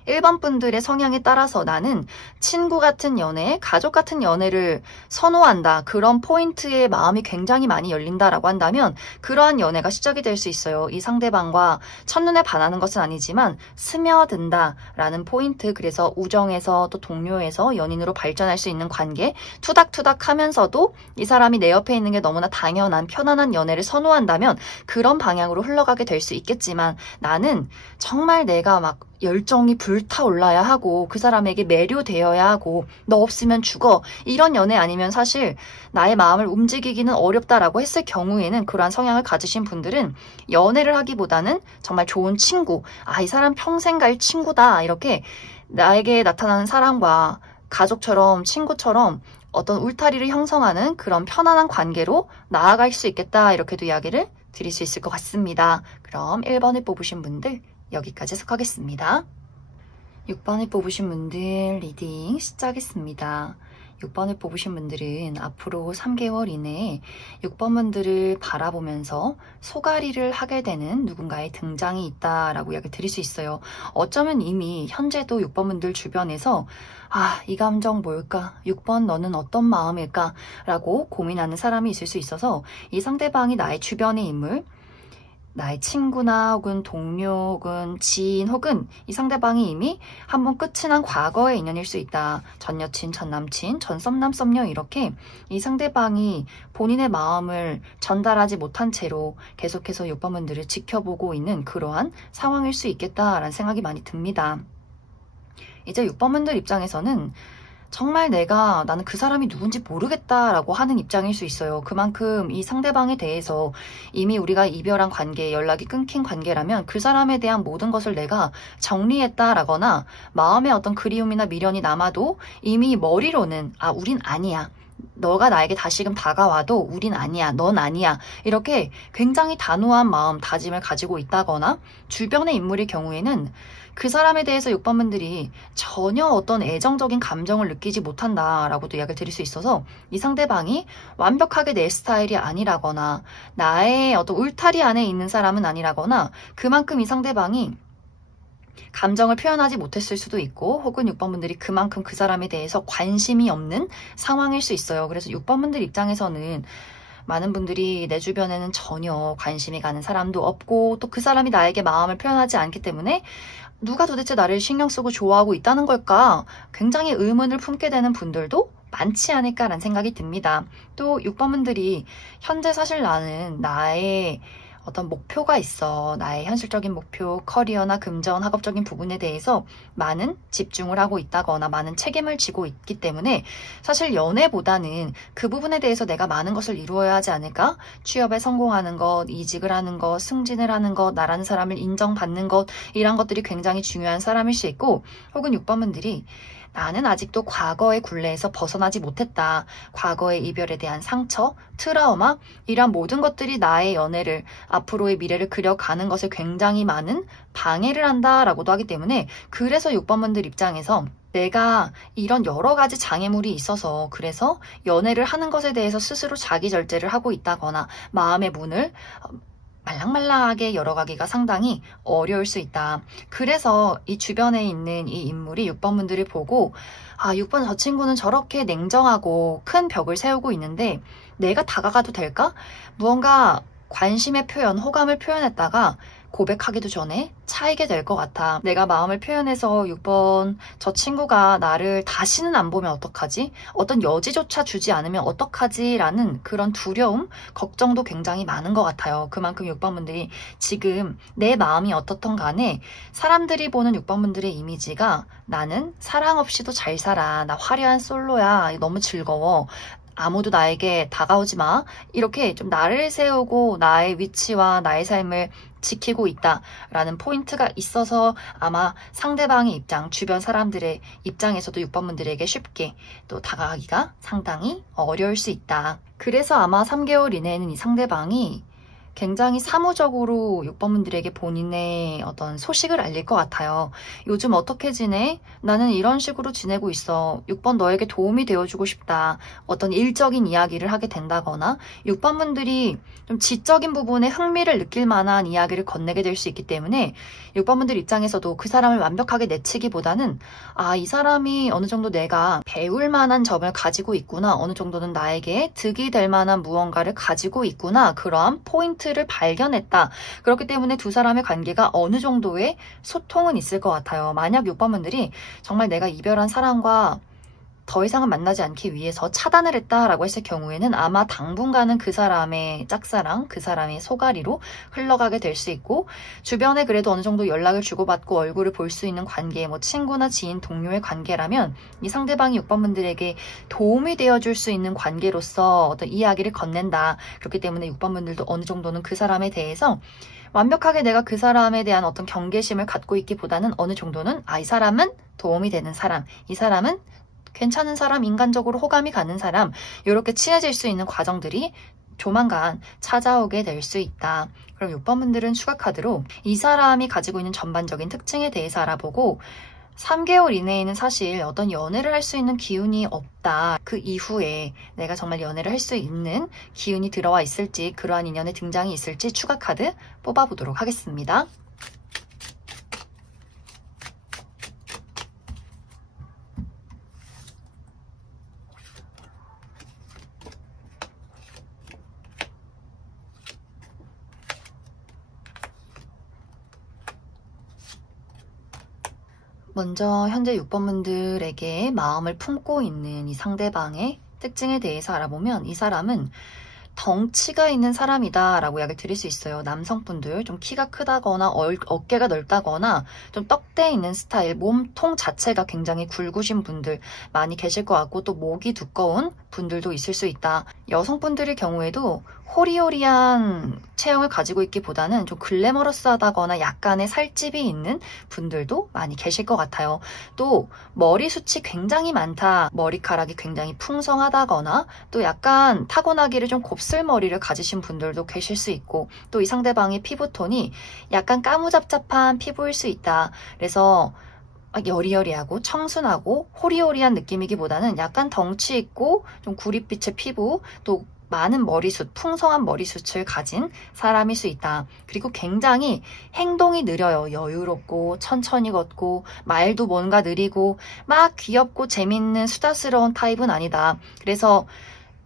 1번 분들의 성향에 따라서 나는 친구 같은 연애, 가족 같은 연애를 선호한다, 그런 포인트에 마음이 굉장히 많이 열린다라고 한다면 그러한 연애가 시작이 될 수 있어요. 이 상대방과 첫눈에 반하는 것은 아니지만 스며든다라는 포인트, 그래서 우정에서 또 동료에서 연인으로 발전할 수 있는 관계, 투닥투닥 하면서도 이 사람이 내 옆에 있는 게 너무나 당연한 편안한 연애를 선호한다면 그런 방향으로 흘러가게 될 수 있겠지만, 나는 정말 내가 막 열정이 불타올라야 하고 그 사람에게 매료되어야 하고 너 없으면 죽어, 이런 연애 아니면 사실 나의 마음을 움직이기는 어렵다라고 했을 경우에는, 그러한 성향을 가지신 분들은 연애를 하기보다는 정말 좋은 친구, 아, 이 사람 평생 갈 친구다, 이렇게 나에게 나타나는 사람과 가족처럼 친구처럼 어떤 울타리를 형성하는 그런 편안한 관계로 나아갈 수 있겠다, 이렇게도 이야기를 드릴 수 있을 것 같습니다. 그럼 1번을 뽑으신 분들 여기까지 해석하겠습니다. 6번을 뽑으신 분들 리딩 시작하겠습니다. 6번을 뽑으신 분들은 앞으로 3개월 이내에 6번 분들을 바라보면서 소가리를 하게 되는 누군가의 등장이 있다라고 이야기 드릴 수 있어요. 어쩌면 이미 현재도 6번 분들 주변에서 아, 이 감정 뭘까? 6번 너는 어떤 마음일까? 라고 고민하는 사람이 있을 수 있어서, 이 상대방이 나의 주변의 인물, 나의 친구나 혹은 동료 혹은 지인 혹은 이 상대방이 이미 한번 끝이 난 과거의 인연일 수 있다. 전 여친, 전 남친, 전 썸남, 썸녀, 이렇게 이 상대방이 본인의 마음을 전달하지 못한 채로 계속해서 6번 분들을 지켜보고 있는 그러한 상황일 수 있겠다라는 생각이 많이 듭니다. 이제 6번 분들 입장에서는 정말 나는 그 사람이 누군지 모르겠다라고 하는 입장일 수 있어요. 그만큼 이 상대방에 대해서 이미 우리가 이별한 관계, 연락이 끊긴 관계라면 그 사람에 대한 모든 것을 내가 정리했다라거나 마음에 어떤 그리움이나 미련이 남아도 이미 머리로는 아, 우린 아니야, 너가 나에게 다시금 다가와도 우린 아니야, 넌 아니야, 이렇게 굉장히 단호한 마음, 다짐을 가지고 있다거나, 주변의 인물의 경우에는 그 사람에 대해서 6번 분들이 전혀 어떤 애정적인 감정을 느끼지 못한다라고도 이야기를 드릴 수 있어서, 이 상대방이 완벽하게 내 스타일이 아니라거나 나의 어떤 울타리 안에 있는 사람은 아니라거나, 그만큼 이 상대방이 감정을 표현하지 못했을 수도 있고 혹은 6번분들이 그만큼 그 사람에 대해서 관심이 없는 상황일 수 있어요. 그래서 6번분들 입장에서는 많은 분들이 내 주변에는 전혀 관심이 가는 사람도 없고 또 그 사람이 나에게 마음을 표현하지 않기 때문에 누가 도대체 나를 신경 쓰고 좋아하고 있다는 걸까? 굉장히 의문을 품게 되는 분들도 많지 않을까라는 생각이 듭니다. 또 6번분들이 현재 사실 나는 나의 어떤 목표가 있어. 나의 현실적인 목표, 커리어나 금전, 학업적인 부분에 대해서 많은 집중을 하고 있다거나 많은 책임을 지고 있기 때문에 사실 연애보다는 그 부분에 대해서 내가 많은 것을 이루어야 하지 않을까? 취업에 성공하는 것, 이직을 하는 것, 승진을 하는 것, 나라는 사람을 인정받는 것, 이런 것들이 굉장히 중요한 사람일 수 있고 혹은 6번분들이 나는 아직도 과거의 굴레에서 벗어나지 못했다. 과거의 이별에 대한 상처, 트라우마, 이런 모든 것들이 나의 연애를, 앞으로의 미래를 그려가는 것에 굉장히 많은 방해를 한다라고도 하기 때문에 그래서 6번분들 입장에서 내가 이런 여러 가지 장애물이 있어서 그래서 연애를 하는 것에 대해서 스스로 자기 절제를 하고 있다거나 마음의 문을 말랑말랑하게 열어가기가 상당히 어려울 수 있다. 그래서 이 주변에 있는 이 인물이 6번분들을 보고 6번 저 친구는 저렇게 냉정하고 큰 벽을 세우고 있는데 내가 다가가도 될까? 무언가 관심의 표현, 호감을 표현했다가 고백하기도 전에 차이게 될 것 같아. 내가 마음을 표현해서 6번 저 친구가 나를 다시는 안 보면 어떡하지? 어떤 여지조차 주지 않으면 어떡하지? 라는 그런 두려움, 걱정도 굉장히 많은 것 같아요. 그만큼 6번분들이 지금 내 마음이 어떻든 간에 사람들이 보는 6번분들의 이미지가 나는 사랑 없이도 잘 살아. 나 화려한 솔로야. 너무 즐거워. 아무도 나에게 다가오지 마. 이렇게 좀 나를 세우고 나의 위치와 나의 삶을 지키고 있다라는 포인트가 있어서 아마 상대방의 입장, 주변 사람들의 입장에서도 6번분들에게 쉽게 또 다가가기가 상당히 어려울 수 있다. 그래서 아마 3개월 이내에는 이 상대방이 굉장히 사무적으로 6번분들에게 본인의 어떤 소식을 알릴 것 같아요. 요즘 어떻게 지내? 나는 이런 식으로 지내고 있어. 6번 너에게 도움이 되어주고 싶다. 어떤 일적인 이야기를 하게 된다거나 6번분들이 좀 지적인 부분에 흥미를 느낄 만한 이야기를 건네게 될 수 있기 때문에 6번분들 입장에서도 그 사람을 완벽하게 내치기보다는 이 사람이 어느 정도 내가 배울 만한 점을 가지고 있구나. 어느 정도는 나에게 득이 될 만한 무언가를 가지고 있구나. 그러한 포인트를 발견했다. 그렇기 때문에 두 사람의 관계가 어느 정도의 소통은 있을 것 같아요. 만약 6번분들이 정말 내가 이별한 사람과 더 이상은 만나지 않기 위해서 차단을 했다라고 했을 경우에는 아마 당분간은 그 사람의 짝사랑, 그 사람의 소가리로 흘러가게 될 수 있고 주변에 그래도 어느 정도 연락을 주고받고 얼굴을 볼 수 있는 관계, 뭐 친구나 지인, 동료의 관계라면 이 상대방이 6번분들에게 도움이 되어줄 수 있는 관계로서 어떤 이야기를 건넨다. 그렇기 때문에 6번분들도 어느 정도는 그 사람에 대해서 완벽하게 내가 그 사람에 대한 어떤 경계심을 갖고 있기보다는 어느 정도는 이 사람은 도움이 되는 사람, 이 사람은 괜찮은 사람, 인간적으로 호감이 가는 사람, 이렇게 친해질 수 있는 과정들이 조만간 찾아오게 될 수 있다. 그럼 6번분들은 추가 카드로 이 사람이 가지고 있는 전반적인 특징에 대해서 알아보고 3개월 이내에는 사실 어떤 연애를 할 수 있는 기운이 없다. 그 이후에 내가 정말 연애를 할 수 있는 기운이 들어와 있을지, 그러한 인연의 등장이 있을지 추가 카드 뽑아보도록 하겠습니다. 먼저 현재 6번분들에게 마음을 품고 있는 이 상대방의 특징에 대해서 알아보면 이 사람은 덩치가 있는 사람이다 라고 이야기를 드릴 수 있어요. 남성분들 좀 키가 크다거나 어깨가 넓다거나 좀 떡대 있는 스타일, 몸통 자체가 굉장히 굵으신 분들 많이 계실 것 같고 또 목이 두꺼운 분들도 있을 수 있다. 여성분들의 경우에도 호리호리한 체형을 가지고 있기보다는 좀 글래머러스하다거나 약간의 살집이 있는 분들도 많이 계실 것 같아요. 또 머리숱이 굉장히 많다. 머리카락이 굉장히 풍성하다거나 또 약간 타고나기를 좀 곱슬머리를 가지신 분들도 계실 수 있고 또 이 상대방의 피부톤이 약간 까무잡잡한 피부일 수 있다. 그래서 여리여리하고 청순하고 호리호리한 느낌이기보다는 약간 덩치 있고 좀 구릿빛의 피부 또 많은 머리숱, 풍성한 머리숱을 가진 사람일 수 있다. 그리고 굉장히 행동이 느려요. 여유롭고 천천히 걷고 말도 뭔가 느리고 막 귀엽고 재밌는 수다스러운 타입은 아니다. 그래서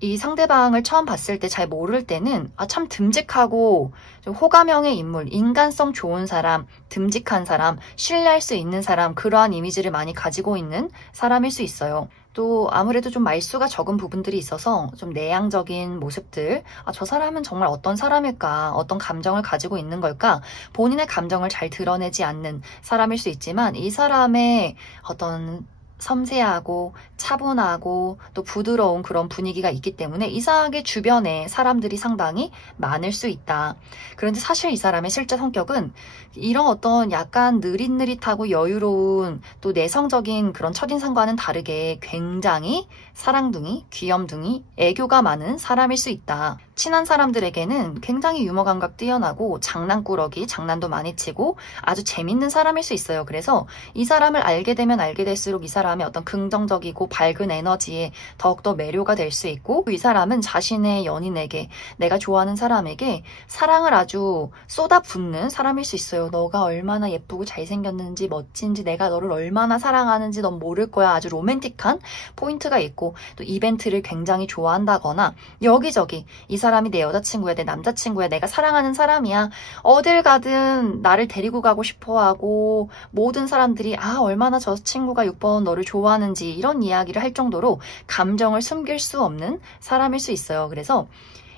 이 상대방을 처음 봤을 때 잘 모를 때는 참 듬직하고 좀 호감형의 인물, 인간성 좋은 사람, 듬직한 사람, 신뢰할 수 있는 사람, 그러한 이미지를 많이 가지고 있는 사람일 수 있어요. 또 아무래도 좀 말수가 적은 부분들이 있어서 좀 내향적인 모습들, 저 사람은 정말 어떤 사람일까, 어떤 감정을 가지고 있는 걸까, 본인의 감정을 잘 드러내지 않는 사람일 수 있지만 이 사람의 어떤 섬세하고 차분하고 또 부드러운 그런 분위기가 있기 때문에 이상하게 주변에 사람들이 상당히 많을 수 있다. 그런데 사실 이 사람의 실제 성격은 이런 어떤 약간 느릿느릿하고 여유로운 또 내성적인 그런 첫인상과는 다르게 굉장히 사랑둥이, 귀염둥이, 애교가 많은 사람일 수 있다. 친한 사람들에게는 굉장히 유머 감각 뛰어나고 장난꾸러기, 장난도 많이 치고 아주 재밌는 사람일 수 있어요. 그래서 이 사람을 알게 되면 알게 될수록 이 사람의 어떤 긍정적이고 밝은 에너지에 더욱더 매료가 될 수 있고, 이 사람은 자신의 연인에게, 내가 좋아하는 사람에게 사랑을 아주 쏟아붓는 사람일 수 있어요. 너가 얼마나 예쁘고 잘생겼는지 멋진지, 내가 너를 얼마나 사랑하는지 넌 모를 거야. 아주 로맨틱한 포인트가 있고, 또 이벤트를 굉장히 좋아한다거나 여기저기 이 사람이 내 여자친구야, 내 남자친구야, 내가 사랑하는 사람이야, 어딜 가든 나를 데리고 가고 싶어하고, 모든 사람들이 얼마나 저 친구가 6번 너를 좋아하는지 이런 이야기를 할 정도로 감정을 숨길 수 없는 사람일 수 있어요. 그래서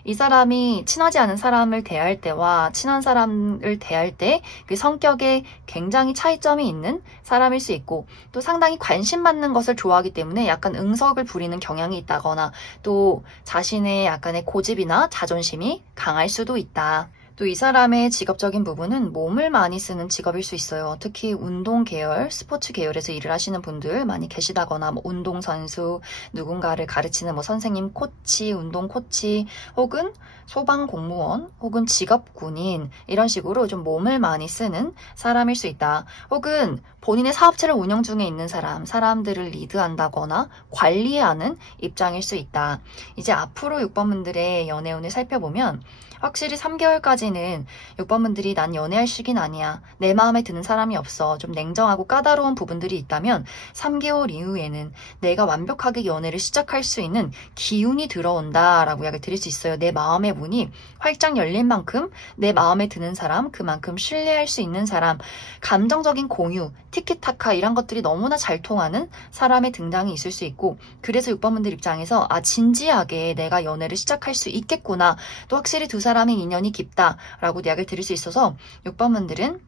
이 사람이 친하지 않은 사람을 대할 때와 친한 사람을 대할 때 그 성격에 굉장히 차이점이 있는 사람일 수 있고, 또 상당히 관심 받는 것을 좋아하기 때문에 약간 응석을 부리는 경향이 있다거나 또 자신의 약간의 고집이나 자존심이 강할 수도 있다. 또 이 사람의 직업적인 부분은 몸을 많이 쓰는 직업일 수 있어요. 특히 운동 계열, 스포츠 계열에서 일을 하시는 분들 많이 계시다거나 운동선수, 누군가를 가르치는 선생님, 코치, 운동 코치, 혹은 소방공무원, 혹은 직업군인, 이런 식으로 좀 몸을 많이 쓰는 사람일 수 있다. 혹은 본인의 사업체를 운영 중에 있는 사람, 사람들을 리드한다거나 관리하는 입장일 수 있다. 이제 앞으로 6번분들의 연애운을 살펴보면 확실히 3개월까지는 6번분들이 난 연애할 시기는 아니야, 내 마음에 드는 사람이 없어, 좀 냉정하고 까다로운 부분들이 있다면 3개월 이후에는 내가 완벽하게 연애를 시작할 수 있는 기운이 들어온다 라고 이야기 드릴 수 있어요. 내 마음의 문이 활짝 열린 만큼 내 마음에 드는 사람, 그만큼 신뢰할 수 있는 사람, 감정적인 공유, 티키타카 이런 것들이 너무나 잘 통하는 사람의 등장이 있을 수 있고, 그래서 6번분들 입장에서 진지하게 내가 연애를 시작할 수 있겠구나, 또 확실히 두 사람의 인연이 깊다라고 이야기를 드릴 수 있어서 6번분들은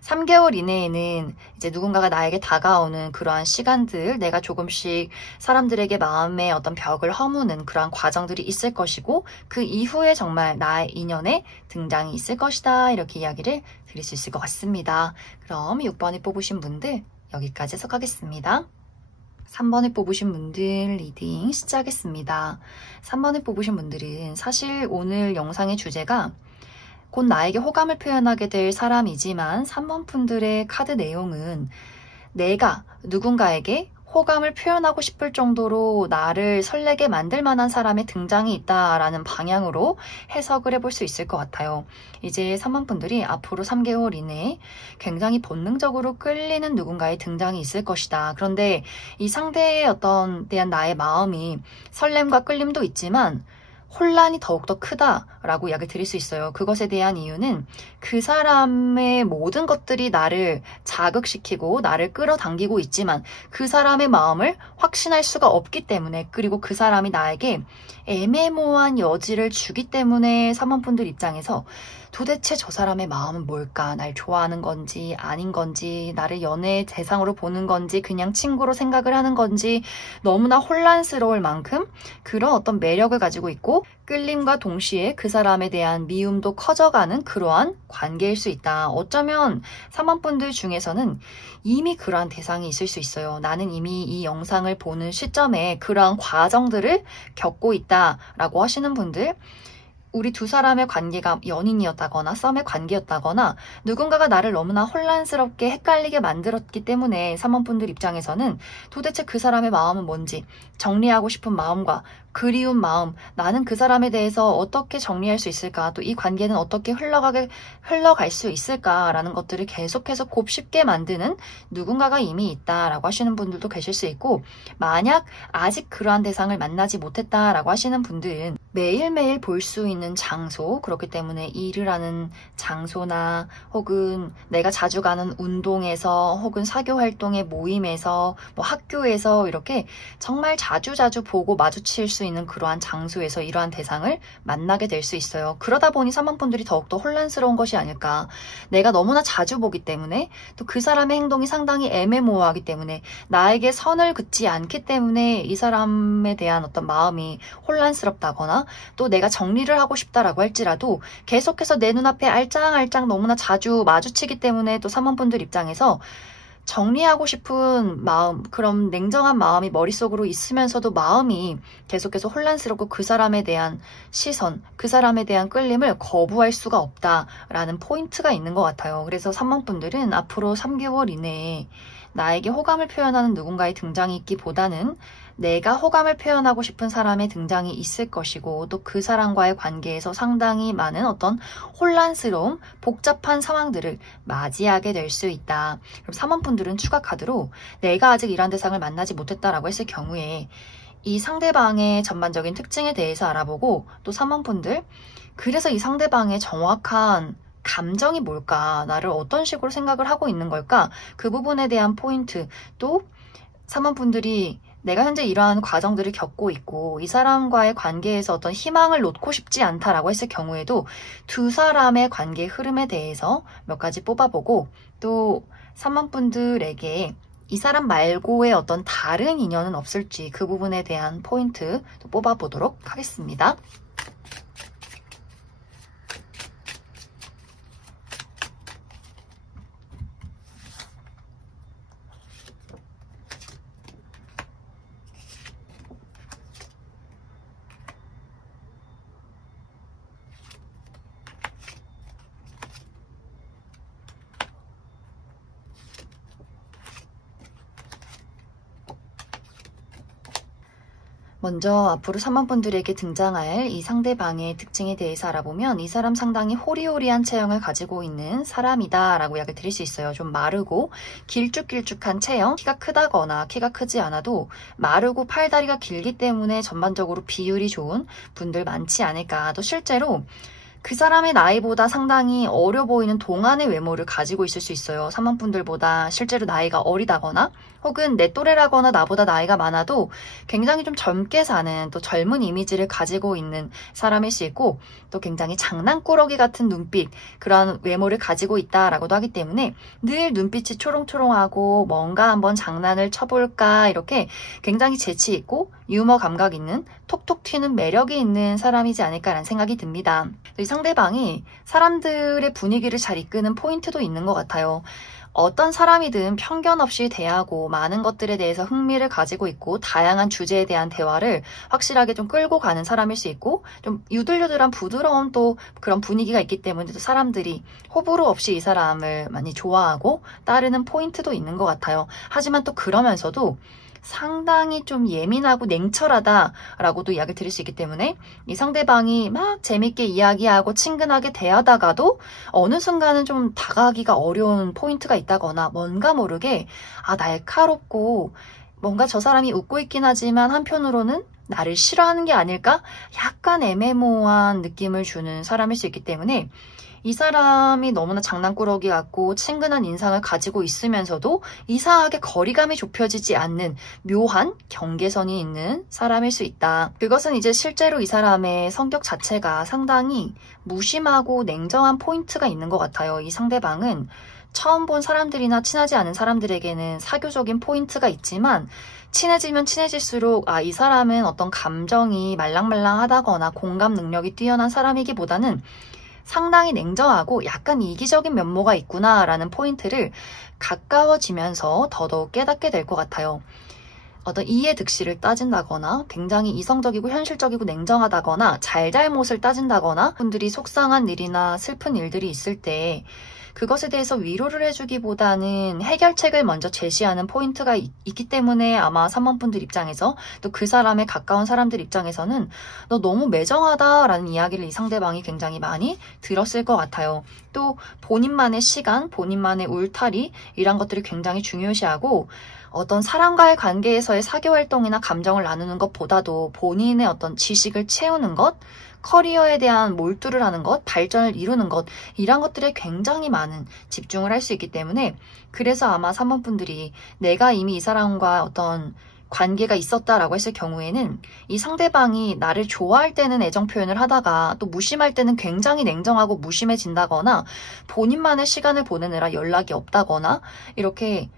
3개월 이내에는 이제 누군가가 나에게 다가오는 그러한 시간들, 내가 조금씩 사람들에게 마음의 어떤 벽을 허무는 그러한 과정들이 있을 것이고, 그 이후에 정말 나의 인연의 등장이 있을 것이다, 이렇게 이야기를 드릴 수 있을 것 같습니다. 그럼 6번을 뽑으신 분들 여기까지 해석하겠습니다. 3번을 뽑으신 분들 리딩 시작하겠습니다. 3번을 뽑으신 분들은 사실 오늘 영상의 주제가 곧 나에게 호감을 표현하게 될 사람이지만 3번 분들의 카드 내용은 내가 누군가에게 호감을 표현하고 싶을 정도로 나를 설레게 만들 만한 사람의 등장이 있다라는 방향으로 해석을 해볼 수 있을 것 같아요. 이제 3번 분들이 앞으로 3개월 이내에 굉장히 본능적으로 끌리는 누군가의 등장이 있을 것이다. 그런데 이 상대의 대한 나의 마음이 설렘과 끌림도 있지만 혼란이 더욱더 크다라고 이야기를 드릴 수 있어요. 그것에 대한 이유는 그 사람의 모든 것들이 나를 자극시키고 나를 끌어당기고 있지만 그 사람의 마음을 확신할 수가 없기 때문에, 그리고 그 사람이 나에게 애매모호한 여지를 주기 때문에 3번 분들 입장에서 도대체 저 사람의 마음은 뭘까? 날 좋아하는 건지 아닌 건지, 나를 연애의 대상으로 보는 건지 그냥 친구로 생각을 하는 건지 너무나 혼란스러울 만큼 그런 어떤 매력을 가지고 있고, 끌림과 동시에 그 사람에 대한 미움도 커져가는 그러한 관계일 수 있다. 어쩌면 3번 분들 중에서는 이미 그러한 대상이 있을 수 있어요. 나는 이미 이 영상을 보는 시점에 그러한 과정들을 겪고 있다라고 하시는 분들, 우리 두 사람의 관계가 연인이었다거나 썸의 관계였다거나 누군가가 나를 너무나 혼란스럽게 헷갈리게 만들었기 때문에 사모분들 입장에서는 도대체 그 사람의 마음은 뭔지, 정리하고 싶은 마음과 그리운 마음, 나는 그 사람에 대해서 어떻게 정리할 수 있을까, 또 이 관계는 어떻게 흘러갈 수 있을까라는 것들을 계속해서 곱씹게 만드는 누군가가 이미 있다라고 하시는 분들도 계실 수 있고, 만약 아직 그러한 대상을 만나지 못했다라고 하시는 분들은 매일매일 볼 수 있는 장소, 그렇기 때문에 일을 하는 장소나 혹은 내가 자주 가는 운동에서 혹은 사교 활동의 모임에서 뭐 학교에서 이렇게 정말 자주자주 보고 마주칠 수 있는 그러한 장소에서 이러한 대상을 만나게 될 수 있어요. 그러다 보니 사모분들이 더욱더 혼란스러운 것이 아닐까. 내가 너무나 자주 보기 때문에, 또 그 사람의 행동이 상당히 애매모호하기 때문에, 나에게 선을 긋지 않기 때문에 이 사람에 대한 어떤 마음이 혼란스럽다거나, 또 내가 정리를 하고 싶다라고 할지라도 계속해서 내 눈앞에 알짱알짱 너무나 자주 마주치기 때문에, 또 사모분들 입장에서 정리하고 싶은 마음, 그런 냉정한 마음이 머릿속으로 있으면서도 마음이 계속해서 혼란스럽고 그 사람에 대한 시선, 그 사람에 대한 끌림을 거부할 수가 없다라는 포인트가 있는 것 같아요. 그래서 3번분들은 앞으로 3개월 이내에 나에게 호감을 표현하는 누군가의 등장이 있기보다는 내가 호감을 표현하고 싶은 사람의 등장이 있을 것이고, 또 그 사람과의 관계에서 상당히 많은 어떤 혼란스러움, 복잡한 상황들을 맞이하게 될 수 있다. 그럼 3번분들은 추가 카드로 내가 아직 이런 대상을 만나지 못했다라고 했을 경우에 이 상대방의 전반적인 특징에 대해서 알아보고, 또 3번분들, 그래서 이 상대방의 정확한 감정이 뭘까? 나를 어떤 식으로 생각을 하고 있는 걸까? 그 부분에 대한 포인트, 또 3번분들이 내가 현재 이러한 과정들을 겪고 있고 이 사람과의 관계에서 어떤 희망을 놓고 싶지 않다라고 했을 경우에도 두 사람의 관계 흐름에 대해서 몇 가지 뽑아보고, 또 3번분들에게 이 사람 말고의 어떤 다른 인연은 없을지 그 부분에 대한 포인트 또 뽑아보도록 하겠습니다. 먼저 앞으로 3번분들에게 등장할 이 상대방의 특징에 대해서 알아보면, 이 사람 상당히 호리호리한 체형을 가지고 있는 사람이다 라고 이야기 드릴 수 있어요. 좀 마르고 길쭉길쭉한 체형, 키가 크다거나 키가 크지 않아도 마르고 팔다리가 길기 때문에 전반적으로 비율이 좋은 분들 많지 않을까. 또 실제로 그 사람의 나이보다 상당히 어려 보이는 동안의 외모를 가지고 있을 수 있어요. 3번분들보다 실제로 나이가 어리다거나 혹은 내 또래라거나 나보다 나이가 많아도 굉장히 좀 젊게 사는, 또 젊은 이미지를 가지고 있는 사람일 수 있고, 또 굉장히 장난꾸러기 같은 눈빛, 그런 외모를 가지고 있다라고도 하기 때문에 늘 눈빛이 초롱초롱하고 뭔가 한번 장난을 쳐볼까 이렇게 굉장히 재치 있고 유머 감각 있는, 톡톡 튀는 매력이 있는 사람이지 않을까라는 생각이 듭니다. 이 상대방이 사람들의 분위기를 잘 이끄는 포인트도 있는 것 같아요. 어떤 사람이든 편견 없이 대하고 많은 것들에 대해서 흥미를 가지고 있고 다양한 주제에 대한 대화를 확실하게 좀 끌고 가는 사람일 수 있고, 좀 유들유들한 부드러운 또 그런 분위기가 있기 때문에 또 사람들이 호불호 없이 이 사람을 많이 좋아하고 따르는 포인트도 있는 것 같아요. 하지만 또 그러면서도 상당히 좀 예민하고 냉철하다라고도 이야기 드릴 수 있기 때문에 이 상대방이 막 재밌게 이야기하고 친근하게 대하다가도 어느 순간은 좀 다가가기가 어려운 포인트가 있다거나, 뭔가 모르게 날카롭고 뭔가 저 사람이 웃고 있긴 하지만 한편으로는 나를 싫어하는 게 아닐까? 약간 애매모호한 느낌을 주는 사람일 수 있기 때문에 이 사람이 너무나 장난꾸러기 같고 친근한 인상을 가지고 있으면서도 이상하게 거리감이 좁혀지지 않는 묘한 경계선이 있는 사람일 수 있다. 그것은 이제 실제로 이 사람의 성격 자체가 상당히 무심하고 냉정한 포인트가 있는 것 같아요. 이 상대방은 처음 본 사람들이나 친하지 않은 사람들에게는 사교적인 포인트가 있지만, 친해지면 친해질수록 이 사람은 어떤 감정이 말랑말랑하다거나 공감 능력이 뛰어난 사람이기보다는 상당히 냉정하고 약간 이기적인 면모가 있구나라는 포인트를 가까워지면서 더더욱 깨닫게 될 것 같아요. 어떤 이해 득실을 따진다거나 굉장히 이성적이고 현실적이고 냉정하다거나 잘잘못을 따진다거나 분들이 속상한 일이나 슬픈 일들이 있을 때 그것에 대해서 위로를 해주기보다는 해결책을 먼저 제시하는 포인트가 있기 때문에 아마 3번 분들 입장에서 또 그 사람에 가까운 사람들 입장에서는 너 너무 매정하다라는 이야기를 이 상대방이 굉장히 많이 들었을 것 같아요. 또 본인만의 시간, 본인만의 울타리 이런 것들을 굉장히 중요시하고 어떤 사람과의 관계에서의 사교활동이나 감정을 나누는 것보다도 본인의 어떤 지식을 채우는 것, 커리어에 대한 몰두를 하는 것, 발전을 이루는 것 이런 것들에 굉장히 많은 집중을 할 수 있기 때문에 그래서 아마 3번 분들이 내가 이미 이 사람과 어떤 관계가 있었다라고 했을 경우에는 이 상대방이 나를 좋아할 때는 애정 표현을 하다가 또 무심할 때는 굉장히 냉정하고 무심해진다거나 본인만의 시간을 보내느라 연락이 없다거나 이렇게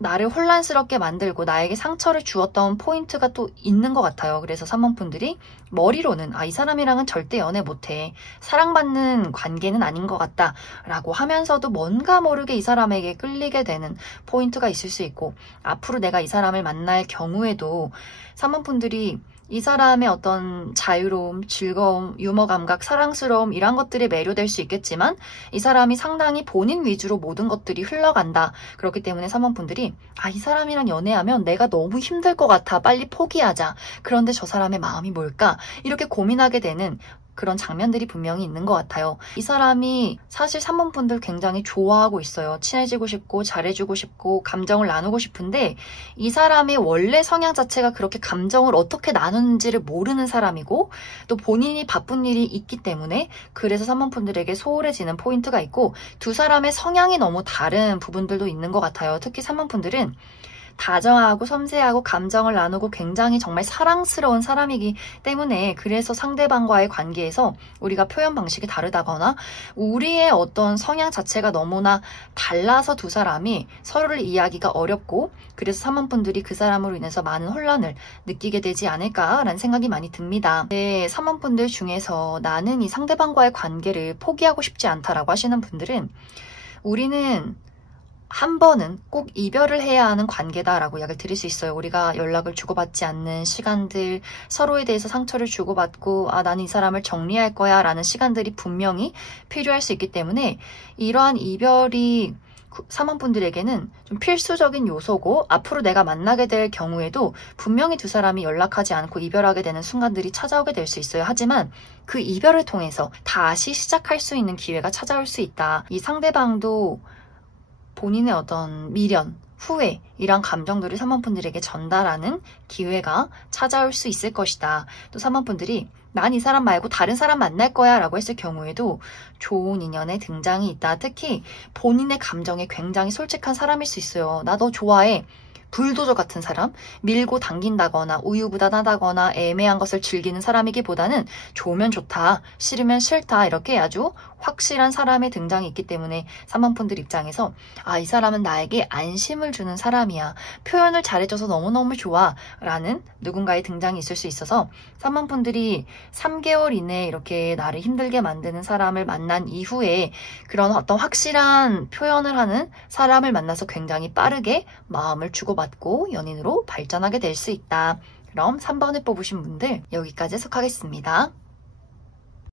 나를 혼란스럽게 만들고 나에게 상처를 주었던 포인트가 또 있는 것 같아요. 그래서 3번 분들이 머리로는 이 사람이랑은 절대 연애 못해. 사랑받는 관계는 아닌 것 같다. 라고 하면서도 뭔가 모르게 이 사람에게 끌리게 되는 포인트가 있을 수 있고 앞으로 내가 이 사람을 만날 경우에도 3번 분들이 이 사람의 어떤 자유로움, 즐거움, 유머 감각, 사랑스러움 이런 것들에 매료될 수 있겠지만 이 사람이 상당히 본인 위주로 모든 것들이 흘러간다. 그렇기 때문에 3번 분들이 이 사람이랑 연애하면 내가 너무 힘들 것 같아. 빨리 포기하자. 그런데 저 사람의 마음이 뭘까? 이렇게 고민하게 되는 그런 장면들이 분명히 있는 것 같아요. 이 사람이 사실 3번 분들 굉장히 좋아하고 있어요. 친해지고 싶고 잘해주고 싶고 감정을 나누고 싶은데 이 사람의 원래 성향 자체가 그렇게 감정을 어떻게 나누는지를 모르는 사람이고 또 본인이 바쁜 일이 있기 때문에 그래서 3번 분들에게 소홀해지는 포인트가 있고 두 사람의 성향이 너무 다른 부분들도 있는 것 같아요. 특히 3번 분들은 다정하고 섬세하고 감정을 나누고 굉장히 정말 사랑스러운 사람이기 때문에 그래서 상대방과의 관계에서 우리가 표현 방식이 다르다거나 우리의 어떤 성향 자체가 너무나 달라서 두 사람이 서로를 이해하기가 어렵고 그래서 3번 분들이 그 사람으로 인해서 많은 혼란을 느끼게 되지 않을까라는 생각이 많이 듭니다. 네, 3번 분들 중에서 나는 이 상대방과의 관계를 포기하고 싶지 않다라고 하시는 분들은 우리는 한 번은 꼭 이별을 해야 하는 관계다라고 이야기를 드릴 수 있어요. 우리가 연락을 주고받지 않는 시간들, 서로에 대해서 상처를 주고받고 나는 이 사람을 정리할 거야 라는 시간들이 분명히 필요할 수 있기 때문에 이러한 이별이 3번 분들에게는 좀 필수적인 요소고 앞으로 내가 만나게 될 경우에도 분명히 두 사람이 연락하지 않고 이별하게 되는 순간들이 찾아오게 될 수 있어요. 하지만 그 이별을 통해서 다시 시작할 수 있는 기회가 찾아올 수 있다. 이 상대방도 본인의 어떤 미련, 후회 이런 감정들을 3번 분들에게 전달하는 기회가 찾아올 수 있을 것이다. 또 3번 분들이 난 이 사람 말고 다른 사람 만날 거야 라고 했을 경우에도 좋은 인연의 등장이 있다. 특히 본인의 감정에 굉장히 솔직한 사람일 수 있어요. 나 너 좋아해. 불도저 같은 사람, 밀고 당긴다거나 우유부단하다거나 애매한 것을 즐기는 사람이기보다는 좋으면 좋다, 싫으면 싫다 이렇게 아주 확실한 사람의 등장이 있기 때문에 3번 분들 입장에서 이 사람은 나에게 안심을 주는 사람이야. 표현을 잘해줘서 너무너무 좋아 라는 누군가의 등장이 있을 수 있어서 3번 분들이 3개월 이내에 이렇게 나를 힘들게 만드는 사람을 만난 이후에 그런 어떤 확실한 표현을 하는 사람을 만나서 굉장히 빠르게 마음을 주고받고 연인으로 발전하게 될 수 있다. 그럼 3번을 뽑으신 분들 여기까지 해석하겠습니다.